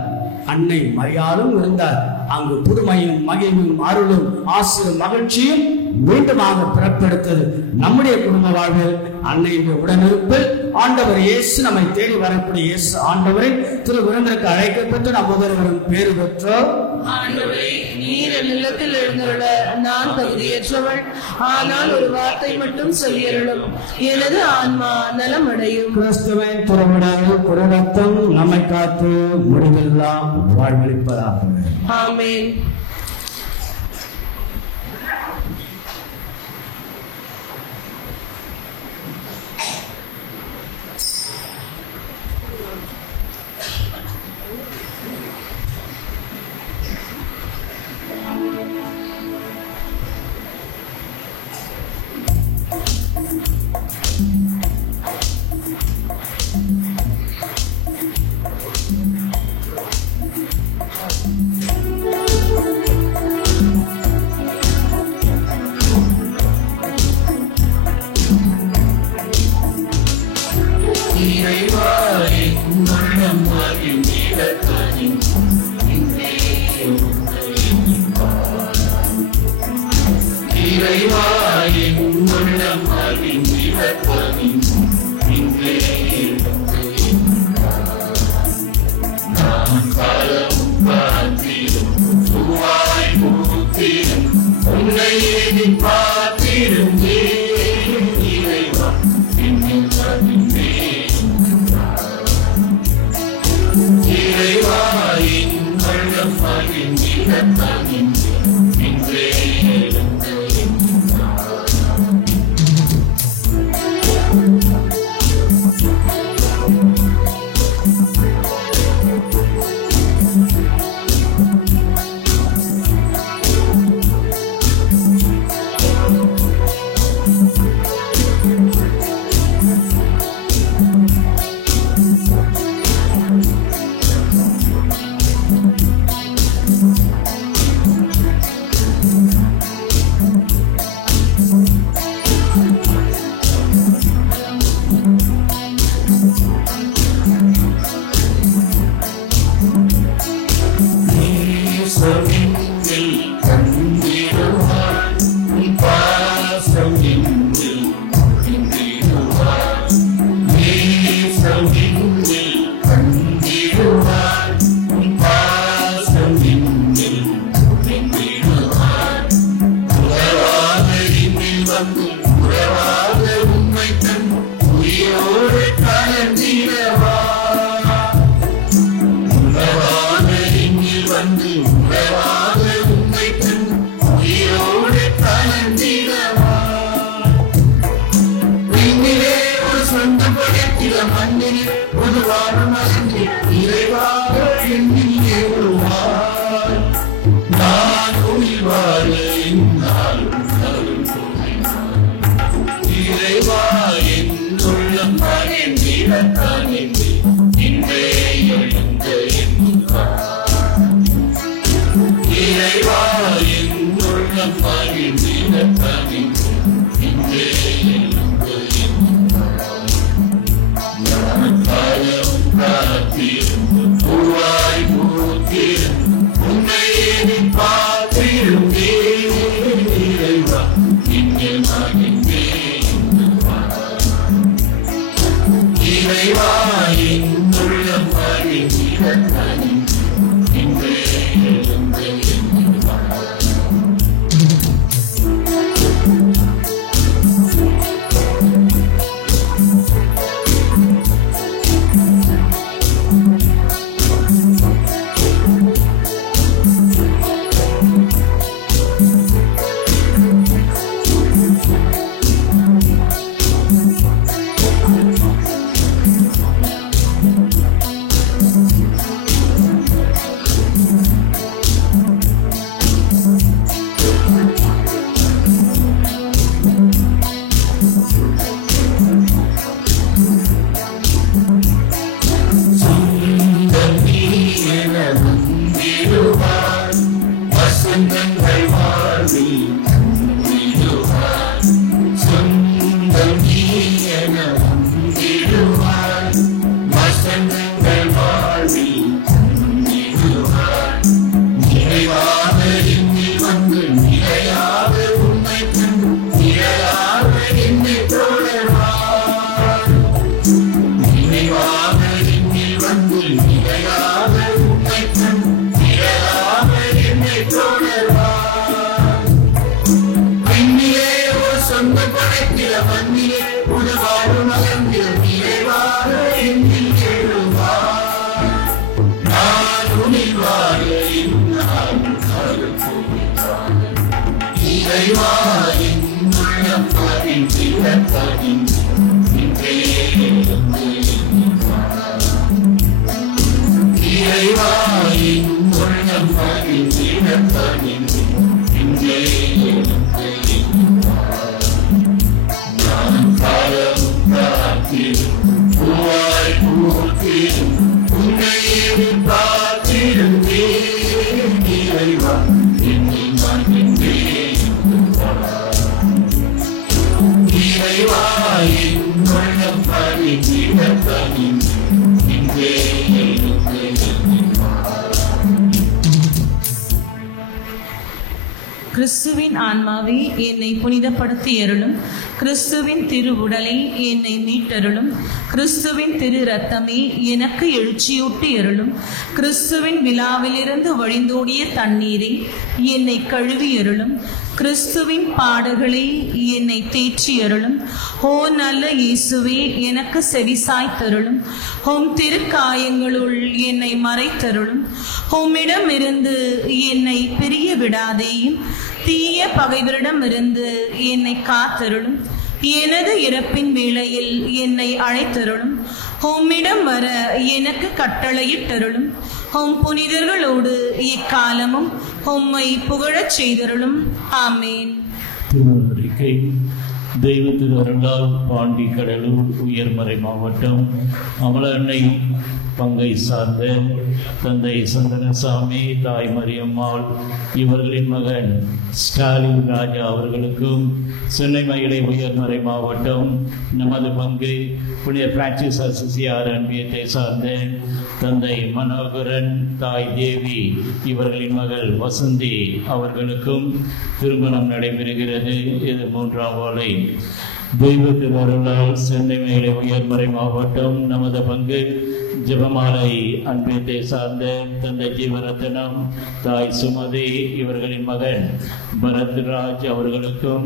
அன்னை மரியாளும் இருந்தார். அங்கு புதுமையும் மகிழ்வும் அருளும் ஆசிரும் மகிழ்ச்சியும் மீண்டுமாக பிறப்பெடுத்தது. நம்முடைய குடும்ப வாழ்வில் அன்னையுடைய உடனிருப்பில் ஆண்டவர் இயேசு நம்மை தேடி வரக்கூடிய இயேசு ஆண்டவரை திரு விருந்திற்கு அழைக்கப்பட்டு நம் ஒவ்வொருவரும் பேறு பெற்றோம். ஆண்டவரே, நீர் என் இல்லத்தில் எழுந்துள்ள நான் தகுதியற்றவள், ஆனால் ஒரு வார்த்தை மட்டும் சொல்லியருளும், எனது ஆன்மா நலமடையும். கிறிஸ்துவின் திருவிழாவில் குருரத்தம் நம்மை காத்து முடிவெல்லாம் வாழ்வளிப்பதாக. ஆமென். வந்து படைக்கிற மண்ணில் பொதுவான மகிழ்ச்சி இறைவாக எண்ணில் ஏறுவார். நான் உயிர் வாழ இந்நாளும் அருள் புரிவார். இறைவா என் உள்ளம் பணிந்திடத்தான் என்று இன்றே எழுந்த இறைவா என் உள்ளம் பணிந்திடத்தான் என்று இன்றே எழுந்த காத்திருந்து பூவாய் பூத்திருந்து உன்னை பார்த்திருந்தேன். இறைவா நீங்கள் மகிழ்ந்தேன். இறைவா என் உள்ளம் பணிந்திடத்தான் இன்றே எழுந்த கிறிஸ்துவின் ஆன்மாவே என்னை புனிதப்படுத்தி அருளும். கிறிஸ்துவின் திரு உடலை என்னை மீட்டருளும். கிறிஸ்துவின் திரு இரத்தமே எனக்கு எழுச்சியூட்டி அருளும். கிறிஸ்துவின் விழாவிலிருந்து வழிந்தோடிய தண்ணீரை என்னை கழுவி அருளும். கிறிஸ்துவின் பாடுகளை என்னை தேற்றி அருளும். ஓ நல்ல இயேசுவே, எனக்கு செவிசாய் தருளும். உம் திருக்காயங்களுள் என்னை மறைத்தருளும். உம்மிடமிருந்து என்னை பிரிய விடாதேயும். தீய பகைவரிடமிருந்து என்னை காத்தருளும். எனது இறப்பின் வேளையில் என்னை அழைத்தருளும். உம்மிடம் வர எனக்கு கட்டளையிட்டருளும். உம் புனிதர்களோடு இக்காலமும் உம்மை புகழச் செய்தருளும். ஆமேன். திருவருகை தெய்வ திருவருளால் பாண்டி கடலூர் உயர்மறை மாவட்டம் அமல அன்னை பங்கை சார்ந்த தந்தை சந்தனசாமி, தாய் மரியம்மாள், இவர்களின் மகன் ஸ்டாலின் ராஜா அவர்களுக்கும், சென்னை மயிலை உயர்மறை மாவட்டம் நமது பங்கு புனித பிரான்சிஸ் அசிசியார் அன்பியத்தை சார்ந்த தந்தை மனோகரன், தாய் தேவி, இவர்களின் மகள் வசந்தி அவர்களுக்கும் திருமணம் நடைபெறுகிறது. இது 3ஆம் வாழை. தெய்வ திருவருளால் சென்னை மயிலை உயர்மறை மாவட்டம் நமது பங்கு ஜெபமாலை அன்பியத்தை சார்ந்த தந்தை ஜீவரத்னம், தாய் சுமதி, இவர்களின் மகன் பரத்ராஜ் அவர்களுக்கும்,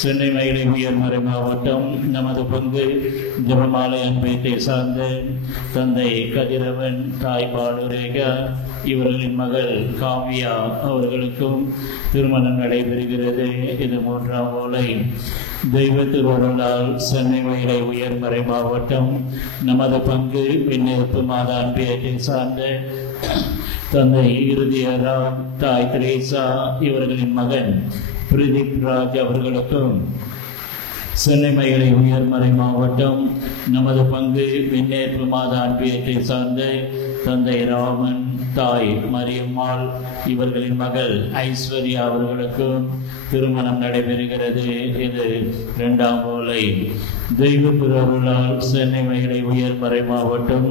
சென்னை மயிலை உயர்மறை மாவட்டம் நமது பங்கு ஜெபமாலை அன்பியத்தை சார்ந்த தந்தை கதிரவன், தாய் பாலுரேகா, இவர்களின் மகள் காவ்யா அவர்களுக்கும் திருமணம் நடைபெறுகிறது. இது 3ஆம் ஓலை. தெய்வ திருவருளால் சென்னை மயிலை உயர்மறை மாவட்டம் நமது பங்கு விண்ணேற்பு மாதா அன்பியத்தை சார்ந்த தந்தை இறுதியராம், தாய் திரேசா இவர்களின் மகன் பிரதீப் ராஜ் அவர்களுக்கும், சென்னை மயிலை உயர்மறை மாவட்டம் நமது பங்கு விண்ணேற்பு மாதா அன்பியத்தை சார்ந்த தந்தை ராமன், தாய் மரியம்மாள் இவர்களின் மகள் ஐஸ்வர்யா அவர்களுக்கும் திருமணம் நடைபெறுகிறது. இது 2ஆம் ஓலை. தெய்வ திருவருளால் சென்னை மயிலை உயர்மறை மாவட்டம்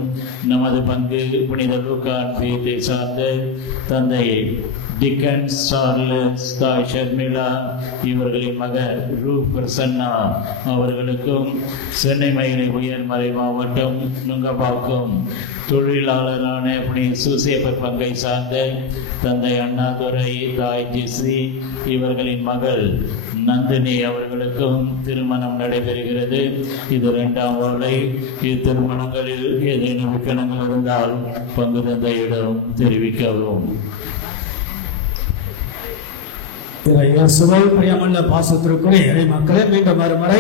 நமது பங்கு புனித லூக்கா அன்பியத்தை சார்ந்த தந்தை டிக்கன்ஸ் சார்லஸ், தாய் ஷர்மிளா இவர்களின் மகள் ரூ பிரசன்னா அவர்களுக்கும், சென்னை மயிலை உயர்மறை மாவட்டம் நுங்கபாக்கம் தொழிலாளரான புனித சூசேப்பர் பங்கை சார்ந்த தந்தை அண்ணாதுரை, தாய் ஜெஸ்ரி இவர்களின் மகள் நந்தினி அவர்களுக்கும் திருமணம் நடைபெறுகிறது. இது 2ஆம் ஓலை. இத்திருமணங்களில் ஏதேனும் விக்கணங்கள் இருந்தால் பங்கு தந்தையிடம் தெரிவிக்கவும். பிரியமல்ல பாசத்திற்குரிய இறை மக்களே, மீண்டும் மறுமுறை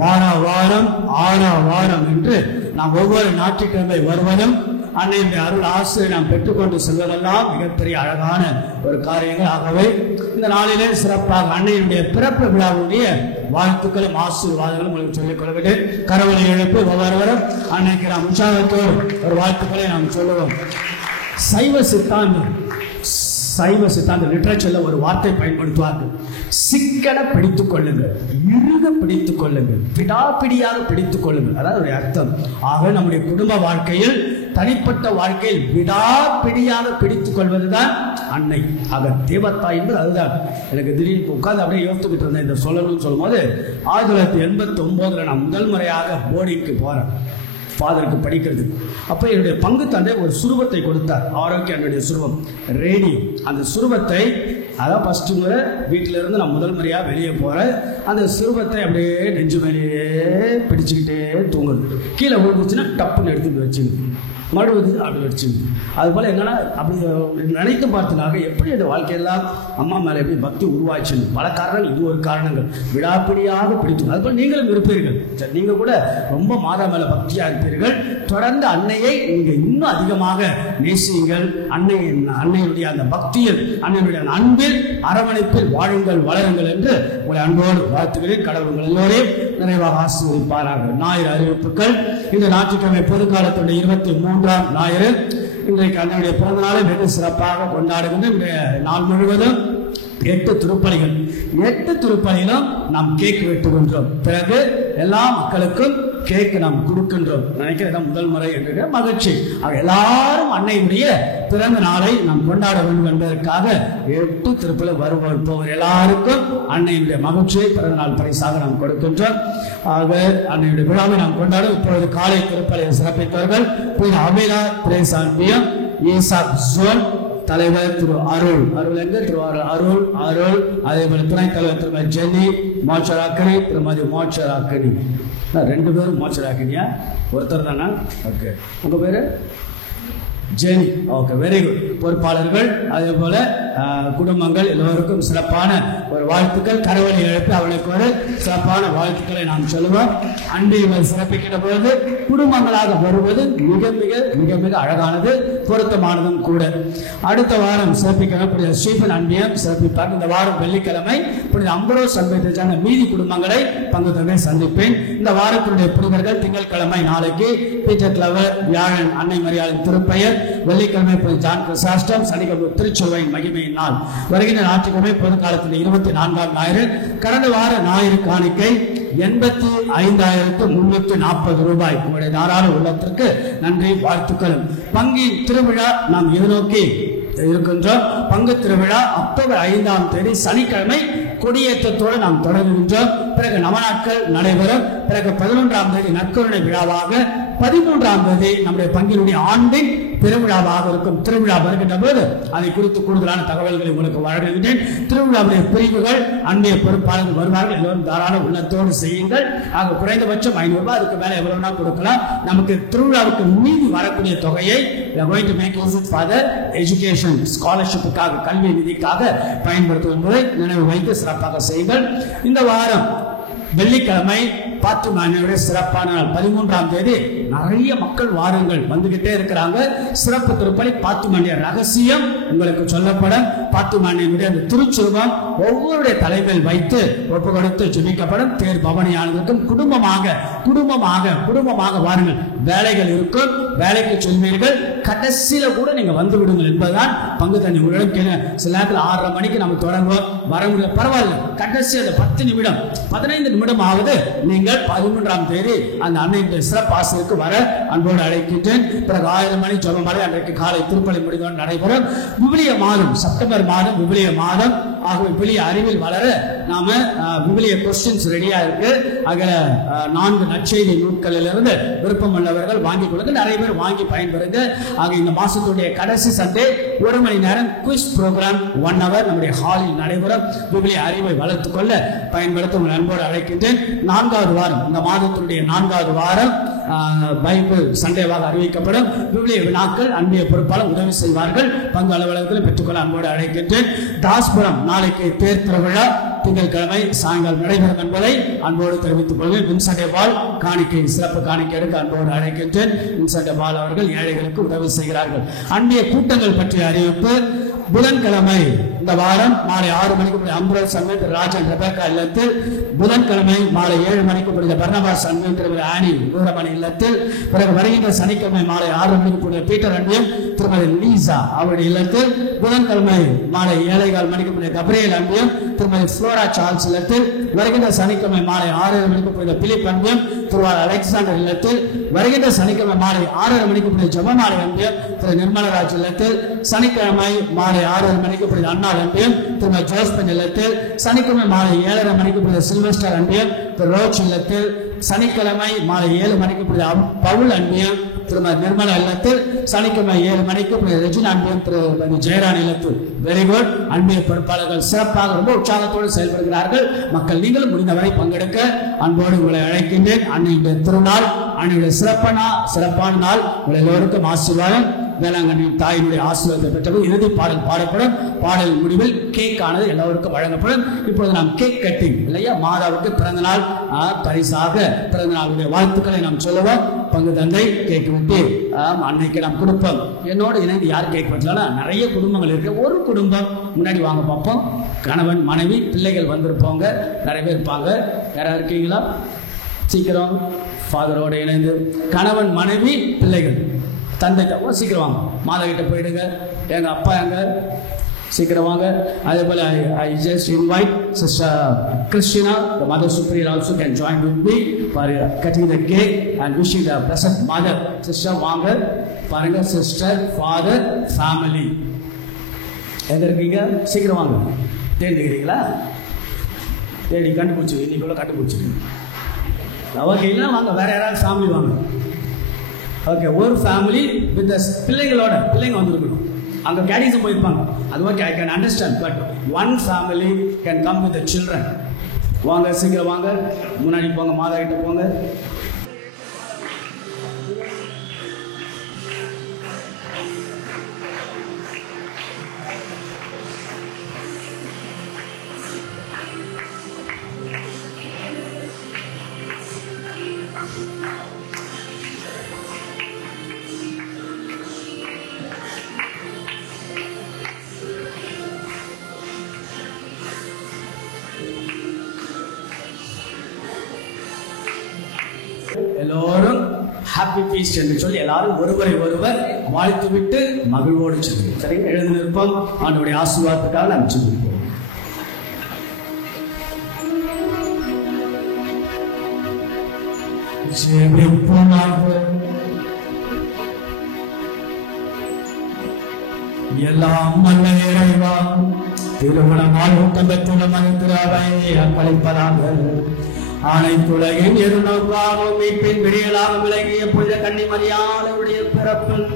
வாரம் 6ஆம் வாரம் என்று நாம் ஒவ்வொரு ஞாயிற்றுக்கிழமை வருவதும் அன்னையுடைய அருள் ஆசிரியை நாம் பெற்றுக்கொண்டு செல்வதெல்லாம் மிகப்பெரிய அழகான ஒரு காரியங்கள். ஆகவே இந்த நாளிலே சிறப்பாக அன்னையுடைய பிறப்பு விழாவுடைய வாழ்த்துக்களும் ஆசீர்வாதங்களும் உங்களுக்கு சொல்லிக் கொள்கிறேன். கரவலை எழுப்பு ஒவ்வொருவரும் அன்னைக்கு நாம் உற்சாகத்தோடு ஒரு வாழ்த்துக்களை நாம் சொல்லுவோம். சைவ சித்தாந்த லிட்ரேச்சர்ல ஒரு வார்த்தை பயன்படுத்துவார்கள். சிக்கன பிடித்துக் கொள்ளுங்கள், இறுக பிடித்துக் கொள்ளுங்கள், பிடாப்பிடியாக பிடித்துக் கொள்ளுங்கள். அதாவது ஒரு அர்த்தம். ஆக நம்முடைய குடும்ப வாழ்க்கையில், தனிப்பட்ட வாழ்க்கையில் விடாப்பிடியாக பிடித்துக் கொள்வதுதான் அன்னை. ஆக தேவத்தாய் என்பது அதுதான். எனக்கு திடீர்னு உட்கார்ந்து அப்படியே யோசித்துக்கிட்டு இருந்தேன் இந்த சொல்லணும்னு சொல்லும் போது, 1989 நான் முதல் முறையாக போர்டிங்க்கு போறேன் ஃபாதருக்கு படிக்கிறது. அப்போ என்னுடைய பங்கு தந்தை ஒரு சுருவத்தை கொடுத்தார், ஆரோக்கிய என்னுடைய சுருவம் ரேடியோ. அந்த சுருவத்தை அதான் ஃபஸ்ட்டு முறை வீட்டில இருந்து நான் முதல் முறையாக வெளியே போகிறேன். அந்த சுருவத்தை அப்படியே நெஞ்சு மேலேயே பிடிச்சிக்கிட்டே தூங்குது. கீழே விழுந்துச்சுன்னா டப்புன்னு எடுத்துட்டு வச்சுங்க, மறுபடியும் அப்படி வச்சுங்க. அதுபோல் என்னன்னா அப்படி நினைத்து பார்த்துனாக எப்படி அந்த வாழ்க்கையெல்லாம் அம்மா மேலே எப்படி பக்தி உருவாச்சுன்னு பல காரணங்கள், இது ஒரு காரணங்கள். விடாப்பிடியாக பிடித்து அதுபோல் நீங்களும் இருப்பீர்கள். நீங்கள் கூட ரொம்ப மாதா மேலே பக்தியாக இருப்பீர்கள். தொடர்ந்து அன்னையை நீங்கள் இன்னும் அதிகமாக நேசியுங்கள். அன்னையுடைய அந்த பக்தியில், அன்னையுடைய அன்பில், அரவணைப்பில் வாழுங்கள், வளருங்கள் என்று உங்களை அன்போடு வாழ்த்துகிறேன். கடவுள் எல்லோரையும் நிறைவாக ஆசீர்வதிப்பாராக. ஞாயிறு அறிவிப்புகள். இந்த ஞாயிற்றுக்கிழமை பொதுக்காலத்துடைய 23ஆம் ஞாயிறு. இன்றைக்கு அன்னையுடைய பிறந்த நாளை வெகு சிறப்பாக கொண்டாடுகின்ற இன்றைய நாள் முழுவதும் 8 திருப்பலிகள். 8 திருப்பலியிலும் நாம் கேக் வெட்டுகின்றோம். பிறகு எல்லா மக்களுக்கும் கேக் நாம் கொடுக்கின்றோம். நினைக்கிறேன் முதல் முறை என்ற மகிழ்ச்சி. எல்லாரும் அன்னையுடைய பிறந்த நாளை நாம் கொண்டாட வேண்டும் என்பதற்காக 8 திருப்பலி வருவோர் எல்லாருக்கும் அன்னையுடைய மகிழ்ச்சியை பிறந்த நாள் பரிசாக நாம் கொடுக்கின்றோம். ஆக அன்னையுடைய விழாவை நாம் கொண்டாடும். இப்பொழுது காலை திருப்பலியை சிறப்பித்தவர்கள் அமிலா திரேசான்பியம், ஈசாக் ஜோன் தலைவர் திரு அருள் எங்க திரு அருள் அதே போல துணைத் தலைவர் திருமதி ஜெனி மோட்சராக்கனி, திருமதி மோட்சராக்கனி. 2 பேரும் மோட்சராக்கனியா? ஒருத்தர் தானே? ஓகே. உங்க பேரு ஜெனி. Okay, very good. பொறுப்பாளர்கள் அதே போல குடும்பங்கள் எல்லோருக்கும் சிறப்பான ஒரு வாழ்த்துக்கள். கரவழி எழுப்பி அவளுக்கு ஒரு சிறப்பான வாழ்த்துக்களை நாம் சொல்லுவோம். அன்றைய சிறப்பிக்கிற பொழுது குடும்பங்களாக வருவது மிக மிக மிக மிக அழகானது, பொருத்தமானதும் கூட. அடுத்த வாரம் சிறப்பிக்கக்கூடிய ஸ்டீபன் அன்பியம் சிறப்பிப்பார். இந்த வாரம் வெள்ளிக்கிழமை புனித அம்பரோஸ் அன்பை சார்ந்த மீதி குடும்பங்களை பங்கு தந்தை சந்திப்பேன். இந்த வாரத்தினுடைய புனிதர்கள் திங்கட்கிழமை நாளைக்கு பீட்டர் கிளவர், வியாழன் அன்னை மரியாளின் திருப்பெயர், வெள்ளிக்கிழமை ஜான் கிறிஸ்டாஸ்டம், சனிக்கிழமை திருச்செல்வையின் மகிமையின் நாள். வருகின்ற ஞாயிற்றுக்கிழமை பொது காலத்தில் 24ஆம் ஞாயிறு. கடந்த வார ஞாயிறு காணிக்கை 85,340 ரூபாய். உங்களுடைய தாராள உள்ளத்திற்கு நன்றி, வாழ்த்துக்களும். பங்கின் திருவிழா நாம் எதிர்நோக்கி இருக்கின்றோம். பங்கு திருவிழா அக்டோபர் 5ஆம் தேதி சனிக்கிழமை கொடியேற்றத்தோடு நாம் தொடங்குகின்றோம். பிறகு நவநாட்கள் நடைபெறும். பிறகு 11ஆம் தேதி நற்கருணை விழாவாக, 13ஆம் தேதி நம்முடைய பங்கினுடைய ஆண்டின் பெருவிழாவாக இருக்கும். திருவிழா வருகின்ற போது அதை குறித்து கூடுதலான தகவல்களை உங்களுக்கு வழங்குகின்றேன். திருவிழாவுடைய பிரிவுகள் அன்றைய பொறுப்பாளர்கள் வருவார்கள். எல்லோரும் தாராள உள்ளத்தோடு செய்யுங்கள். ஆக குறைந்தபட்சம் 500 ரூபாய், அதுக்கு மேலே எவ்வளவுனா கொடுக்கலாம். நமக்கு திருவிழாவுக்கு மீதி வரக்கூடிய தொகையை எஜுகேஷன் ஸ்காலர்ஷிப்புக்காக, கல்வி நிதிக்காக பயன்படுத்தும் என்பதை நினைவு வைத்து சிறப்பாக செய்யுங்கள். இந்த வாரம் வெள்ளிக்கிழமை பாத்துமானுடைய சிறப்பான நாள் 13ஆம் தேதி நிறைய மக்கள் வாருங்கள் வந்துகிட்டே இருக்கிறாங்க. சிறப்பு திருப்பலி பாத்துமானிய ரகசியம் உங்களுக்கு சொல்லப்படும். பாத்துமானியுடைய அந்த திருச்சுருவம் ஒவ்வொருடைய தலைமையில் வைத்து ஒப்பு கொடுத்து ஜெபிக்கப்படும். தேர் பவனியானதுக்கும் குடும்பமாக வாருங்கள். வேலைகள் இருக்கும், வேலைக்கு சொல்வீர்கள், கடைசியில கூட நீங்க வந்து விடுங்கள் என்பதுதான் பங்கு தண்ணி உங்களிடம். சில நேரத்தில் 6:30 மணிக்கு நம்ம தொடங்குவோம், வர முடியல, பரவாயில்ல, கடைசி அந்த 10 நிமிடம் 15 நிமிடம் ஆகுது. நீங்கள் 13ஆம் தேதி அந்த அன்னையுடைய சிறப்பு ஆசிரியருக்கு வர அன்போடு அழைக்கின்றேன். பிறகு 1000 மணி ஜெபமாலை அன்றைக்கு காலை திருப்பலி முடிந்தவுடன் நடைபெறும். விவிலிய மாதம், செப்டம்பர் மாதம் விவிலிய மாதம். ஆகவே விவிலிய அறிவில் வளர நாம விவிலிய கொஸ்டின்ஸ் ரெடியா இருக்கு. அதில் 4 நற்செய்தி நூட்களிலிருந்து விருப்பம் உள்ளவர்கள் வாங்கி கொடுங்க. நிறைய பேர் வாங்கி பயன்பெறுங்க. ஆக இந்த மாசத்துடைய கடைசி சண்டே 1 மணி நேரம் குவிஸ் ப்ரோக்ராம் 1 hour நம்முடைய ஹாலில் நடைபெறும். விவிலிய அறிவை வளர்த்துக் கொள்ள பயன்படுத்த உங்கள் அன்போடு அழைக்கின்றேன். 4வது வாரம், இந்த மாதத்தினுடைய 4வது வாரம் பைபிள் சண்டேவாக அறிவிக்கப்படும். விவிலிய வினாக்கள் அன்பிய பொறுப்பாளர் உதவி செய்வார்கள். பங்கு அலுவலகத்தில் பெற்றுக்கொள்ள அன்போடு அழைக்கின்றேன். தாஸ்புரம் நாளைக்கு தேர் திருவிழா திங்கட்கிழமை சாயங்காலம் நடைபெறும் என்பதை அன்போடு தெரிவித்துக் கொள்வேன். வின்சென்ட் பால் காணிக்கை, சிறப்பு காணிக்கை எடுக்க அன்போடு அழைக்கின்றேன். வின்சென்ட் பால் அவர்கள் ஏழைகளுக்கு உதவி செய்கிறார்கள். அன்பிய கூட்டங்கள் பற்றிய அறிவிப்பு. புதன்கிழமை இந்த வாரம் மாலை 6 மணிக்கு அம்புரல் சமேத் ராஜன் ரெபேக்கா இல்லத்தில், புதன்கிழமை மாலை 7 மணிக்கு பர்னபாஸ் சமேத் ஆனி வீரமணி இல்லத்தில், பிறகு வருகின்ற சனிக்கிழமை மாலை 6 மணிக்கு பீட்டர் அன்பியும் திருமதி லீசா அவருடைய இல்லத்தில், புதன்கிழமை மாலை 7:15 மணிக்கு கப்ரியல் அன்பியும் திருமதி புளோரா சார்ல்ஸ் இல்லத்தில், வருகின்ற சனிக்கிழமை மாலை 6:30 மணிக்கு பிலிப் அன்பியும் திருவாரூர் அலெக்சாண்டர் இல்லத்தில், வருகின்ற சனிக்கிழமை மாலை 6:30 மணிக்கு ஜெபமாலை அன்பியும் திரு நிர்மலராஜ் இல்லத்தில், சனிக்கிழமை மாலை 6:30 மணிக்கு அண்ணா அன்பியும் திரு ஜோஸ்பன் இல்லத்தில், சனிக்கிழமை மாலை 7:30 மணிக்கு சில்வஸ்டர் அன்பியும் திரு ரோச் இல்லத்தில், சனிக்கிழமை மாலை 7 மணிக்கு பவுல் அன்பியும் திருமதி நிர்மலா இல்லத்தில், சனிக்கிழமை 7 மணிக்கு ரெஜினா அன்பியும் திரு ஜெயரான் இல்லத்தில். Very good. அன்பிய பொறுப்பாளர்கள் சிறப்பாக ரொம்ப உற்சாகத்தோடு செயல்படுகிறார்கள். மக்கள் நீங்களும் முடிந்தவரை பங்கெடுக்க அன்போடு உங்களை அழைக்கின்றேன். அன்னையுடைய திருநாள், அன்னையுடைய சிறப்பான நாள். உங்கள் எல்லோருக்கும் ஆசீர்வாதம். வேளாங்கண்ணி தாயினுடைய ஆசீர்வாதத்தை பெற்றது. இறுதி பாடல் பாடப்படும். பாடல் முடிவில் கேக் ஆனது எல்லோருக்கும் வழங்கப்படும். இப்பொழுது நாம் கேக் கட்டிங் இல்லையா, மாதாவுக்கு பிறந்த நாள் பரிசாக பிறந்த நாளுடைய வாழ்த்துக்களை நாம் சொல்லுவோம். பங்கு தந்தை கேக் வெட்டி அன்னைக்கு நாம் கொடுப்போம். என்னோடு இணைந்து யார் கேக் வெட்டலாம்? நிறைய குடும்பங்கள் இருக்கு. ஒரு குடும்பம் முன்னாடி வாங்க பார்ப்போம். கணவன் மனைவி பிள்ளைகள் வந்திருப்போங்க, நிறைய பேர் இருப்பாங்க. யாராவது இருக்கீங்களா? சீக்கிரம் ஃபாதரோடு இணைந்து கணவன் மனைவி பிள்ளைகள் தந்தை சீக்கிரம் வாங்க. மாதா கிட்ட போயிடுங்க. எங்க அப்பா எங்க, சீக்கிரம் வாங்க. அதே போல I just invite Sister Christina, the Mother Superior also can join with me for cutting the cake and wishing the blessed mother. Sister வாங்க பாருங்க. Sister, Father, family எங்க இருக்கீங்க? சீக்கிரம் வாங்க. தேடிக்கிறீங்களா? தேடி கண்டுபிடிச்சு இன்னைக்குள்ள கண்டுபிடிச்சிருக்கீங்க. ஓகே, இல்லை வாங்க. வேற யாராவது ஃபேமிலி வாங்க. ஓகே, ஒரு ஃபேமிலி வித் பிள்ளைங்க வந்திருக்கணும். அங்கே கேடிஸும் போயிருப்பாங்க. அது okay, I can understand. But one family can come with the children. வாங்க, சீக்கிரம் வாங்க. முன்னாடி போங்க, மாதா கிட்ட போங்க. எல்லோரும் ஹாப்பி ஃபீஸ்ட் என்று சொல்லி எல்லாரும் ஒருவரை ஒருவர் வாழ்த்து விட்டு மகிழ்வோடு செல்லும். சரி, எழுந்து நிற்போம். ஆண்டவருடைய ஆசீர்வாதத்துக்காக நாம் செல்வோம். எல்லாம் வல்ல இறைவா, திருமணமால் ஊக்கத்திலும் மனிதராவை அர்ப்பணிப்பதாக அனைத்துலகின் இருநோக்காகவும் மீட்பின் விடியலாக விளங்கிய புனித கன்னிமரியாளுடைய பிறப்பில்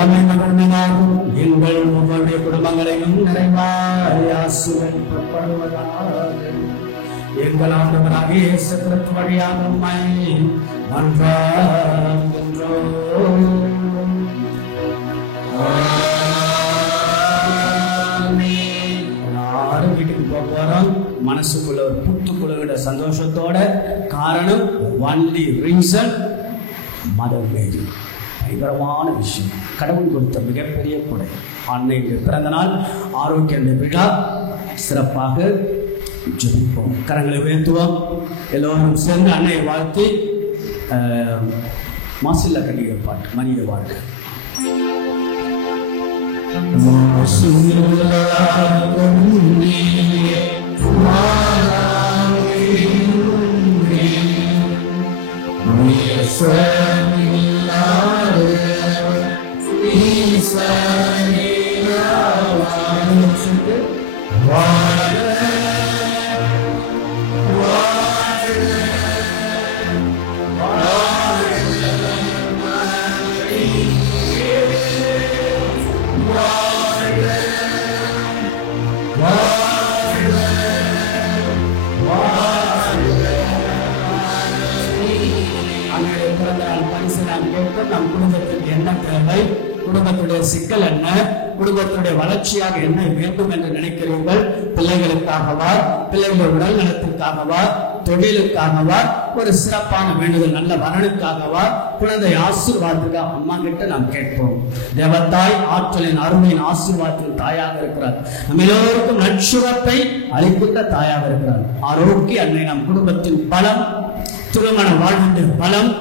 அமைந்தவர்களாகவும் எங்கள் உங்களுடைய குடும்பங்களையும் நிறைவாய் ஆசீர்வதிக்கப்படுவதாக எங்கள் ஆண்டவராகிய இயேசு கிறிஸ்து வழியாக உம்மை மன்றாடுகின்றோம். எல்லாரும் வீட்டுக்கு போக போறோம். மனசு மனசுக்குள்ள ஒரு புத்துக்குள்ள சந்தோஷத்தோட. காரணம் ஒன்லி ரீசன் மதர் மேரி. பயங்கரமான விஷயம். கடவுள் கொடுத்த மிகப்பெரிய கொடை. அன்னையுடைய பிறந்த நாள், ஆரோக்கிய விழா. சிறப்பாக ஜெபிப்போம், கரங்களை உயர்த்துவோம். எல்லோரும் சேர்ந்து அன்னையை வாழ்த்தி மாசில்ல கண்டிகை பாட்டு மனித வாழ்க்கை. நம் குடும்பத்திற்கு என்ன தேவை, குடும்பத்துடைய சிக்கல் என்ன, குடும்பத்துடைய வளர்ச்சியாக என்ன வேண்டும் என்று நினைக்கிறீர்கள்? பிள்ளைகளுக்காகவா, பிள்ளைகளுடைய உடல் நலத்திற்காகவா, தொழிலுக்காகவா, ஒரு சிறப்பான வேண்டுதல் நல்ல வரனுக்காகவா, குழந்தை ஆசீர்வாதத்துக்காக அம்மா கிட்ட நாம் கேட்போம். தேவத்தாய் ஆற்றலின் அருமையின் ஆசீர்வாதத்தின் தாயாக இருக்கிறார். நம்ம எல்லோருக்கும் நற்சுரத்தை அளிக்கின்ற தாயாக இருக்கிறார். ஆரோக்கிய அன்னை நம் குடும்பத்தின் பலம், திருமண வாழ்வுடைய பலம்,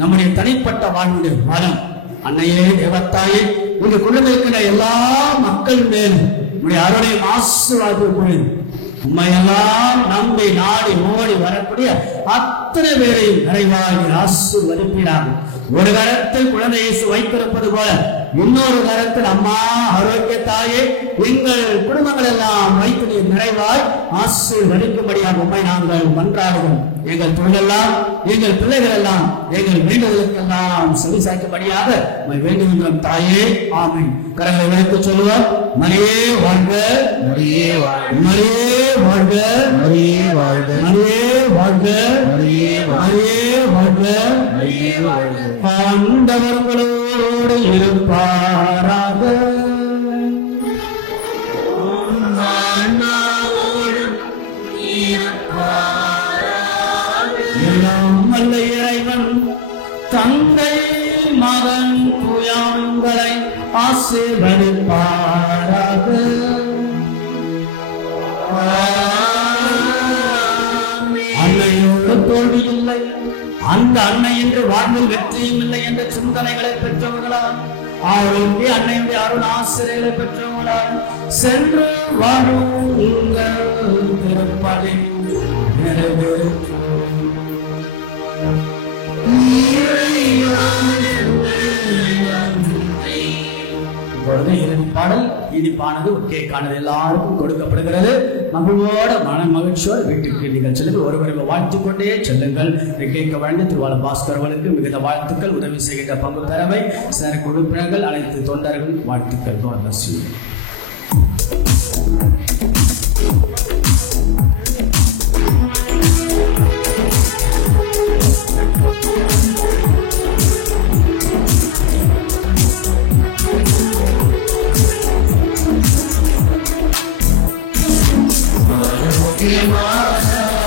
நம்முடைய தனிப்பட்ட வாழ்வுடைய பலம். அன்னையே தேவத்தாயே, உங்க குடும்பத்திற்கிற எல்லா மக்கள் மேலும் உங்களுடைய அருளையும் ஆசீர்வாதம் உண்மையெல்லாம் நம்பி நாடி ஓடி வரக்கூடிய அத்தனை பேரையும் நிறைவாக ஆசீர்வதிப்பீராக. ஒரு கரத்தில் குழந்தை இயேசு வைத்திருப்பது போல இன்னொரு கரத்தில் அம்மா ஆரோக்கிய தாயே எங்கள் குடும்பங்கள் எல்லாம் வைத்து நிறைவாய் ஆசீர்வதிக்கும்படியாக உண்மை நாங்கள் மன்றாடுவோம். எங்கள் தொழிலெல்லாம், எங்கள் பிள்ளைகள் எல்லாம், எங்கள் வேண்டுதலுக்கெல்லாம் செவி சாய்க்கும்படியாக வேண்டுகின்றோம் தாயே. ஆமென். கரங்களை வைத்து சொல்லுவோம். மரியே வாழ்க, மரியே வாழ்க, மரியே வாழ்க, மரியே வாழ்க, மரியே வாழ்க, மரியே வாழ்க, மரியே வாழ்க. ஆண்டவர்களோடு இருப்பாராக. எல்லாம் வல்ல இறைவன் தந்தை மகன் தூயாங்களை ஆசீர்வதிப்பாராக. அன்னையோடு தோல்வி இல்லை, அந்த அன்னை என்று வாழ்வில் வெற்றியும் இல்லை என்ற சிந்தனைகளை பெற்றவர்களால், ஆரோக்கிய அன்னையுடைய அருள் ஆசிரியர்களை பெற்றவர்களால் சென்று வாழும் உங்கள் திருப்பலி நிறைவேறும். இறுதி பாடல் இனிப்பானது கேக்கானது எல்லாருக்கும் கொடுக்கப்படுகிறது. மகிழ்வோட மகிழ்ச்சியோடு வீட்டுக்கு நீங்கள் செல்லுங்கள். ஒருவரை வாழ்த்துக் கொண்டே செல்லுங்கள். கேட்க வேண்டிய திருவாளர் பாஸ்கர் அவர்களுக்கு மிகுந்த வாழ்த்துக்கள். உதவி செய்கின்ற பங்கு தலைமை, செயற்குழு உறுப்பினர்கள், அனைத்து தொண்டர்கள் வாழ்த்துக்கள். God bless you. Maria,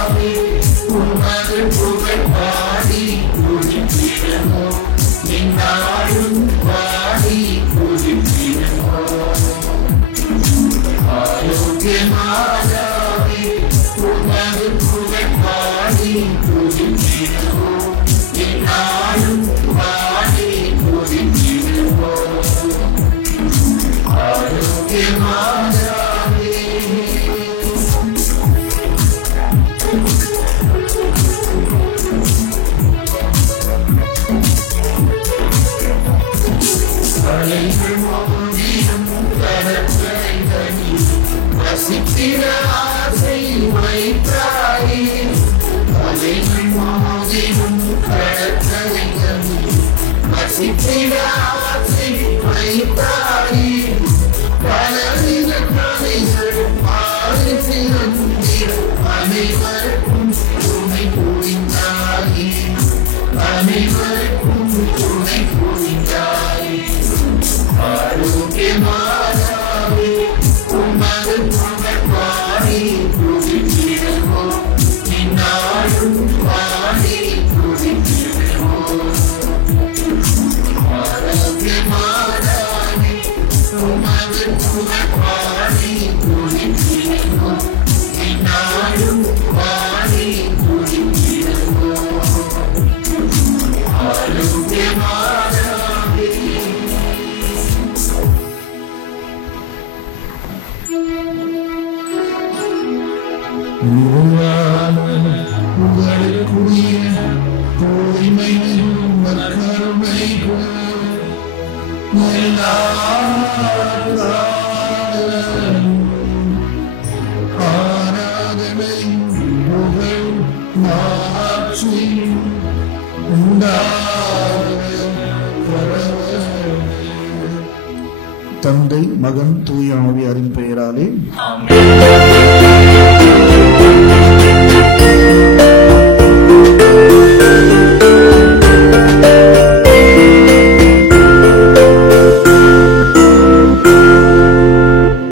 தந்தை, மகன், தூய ஆவியாரின் பெயராலே.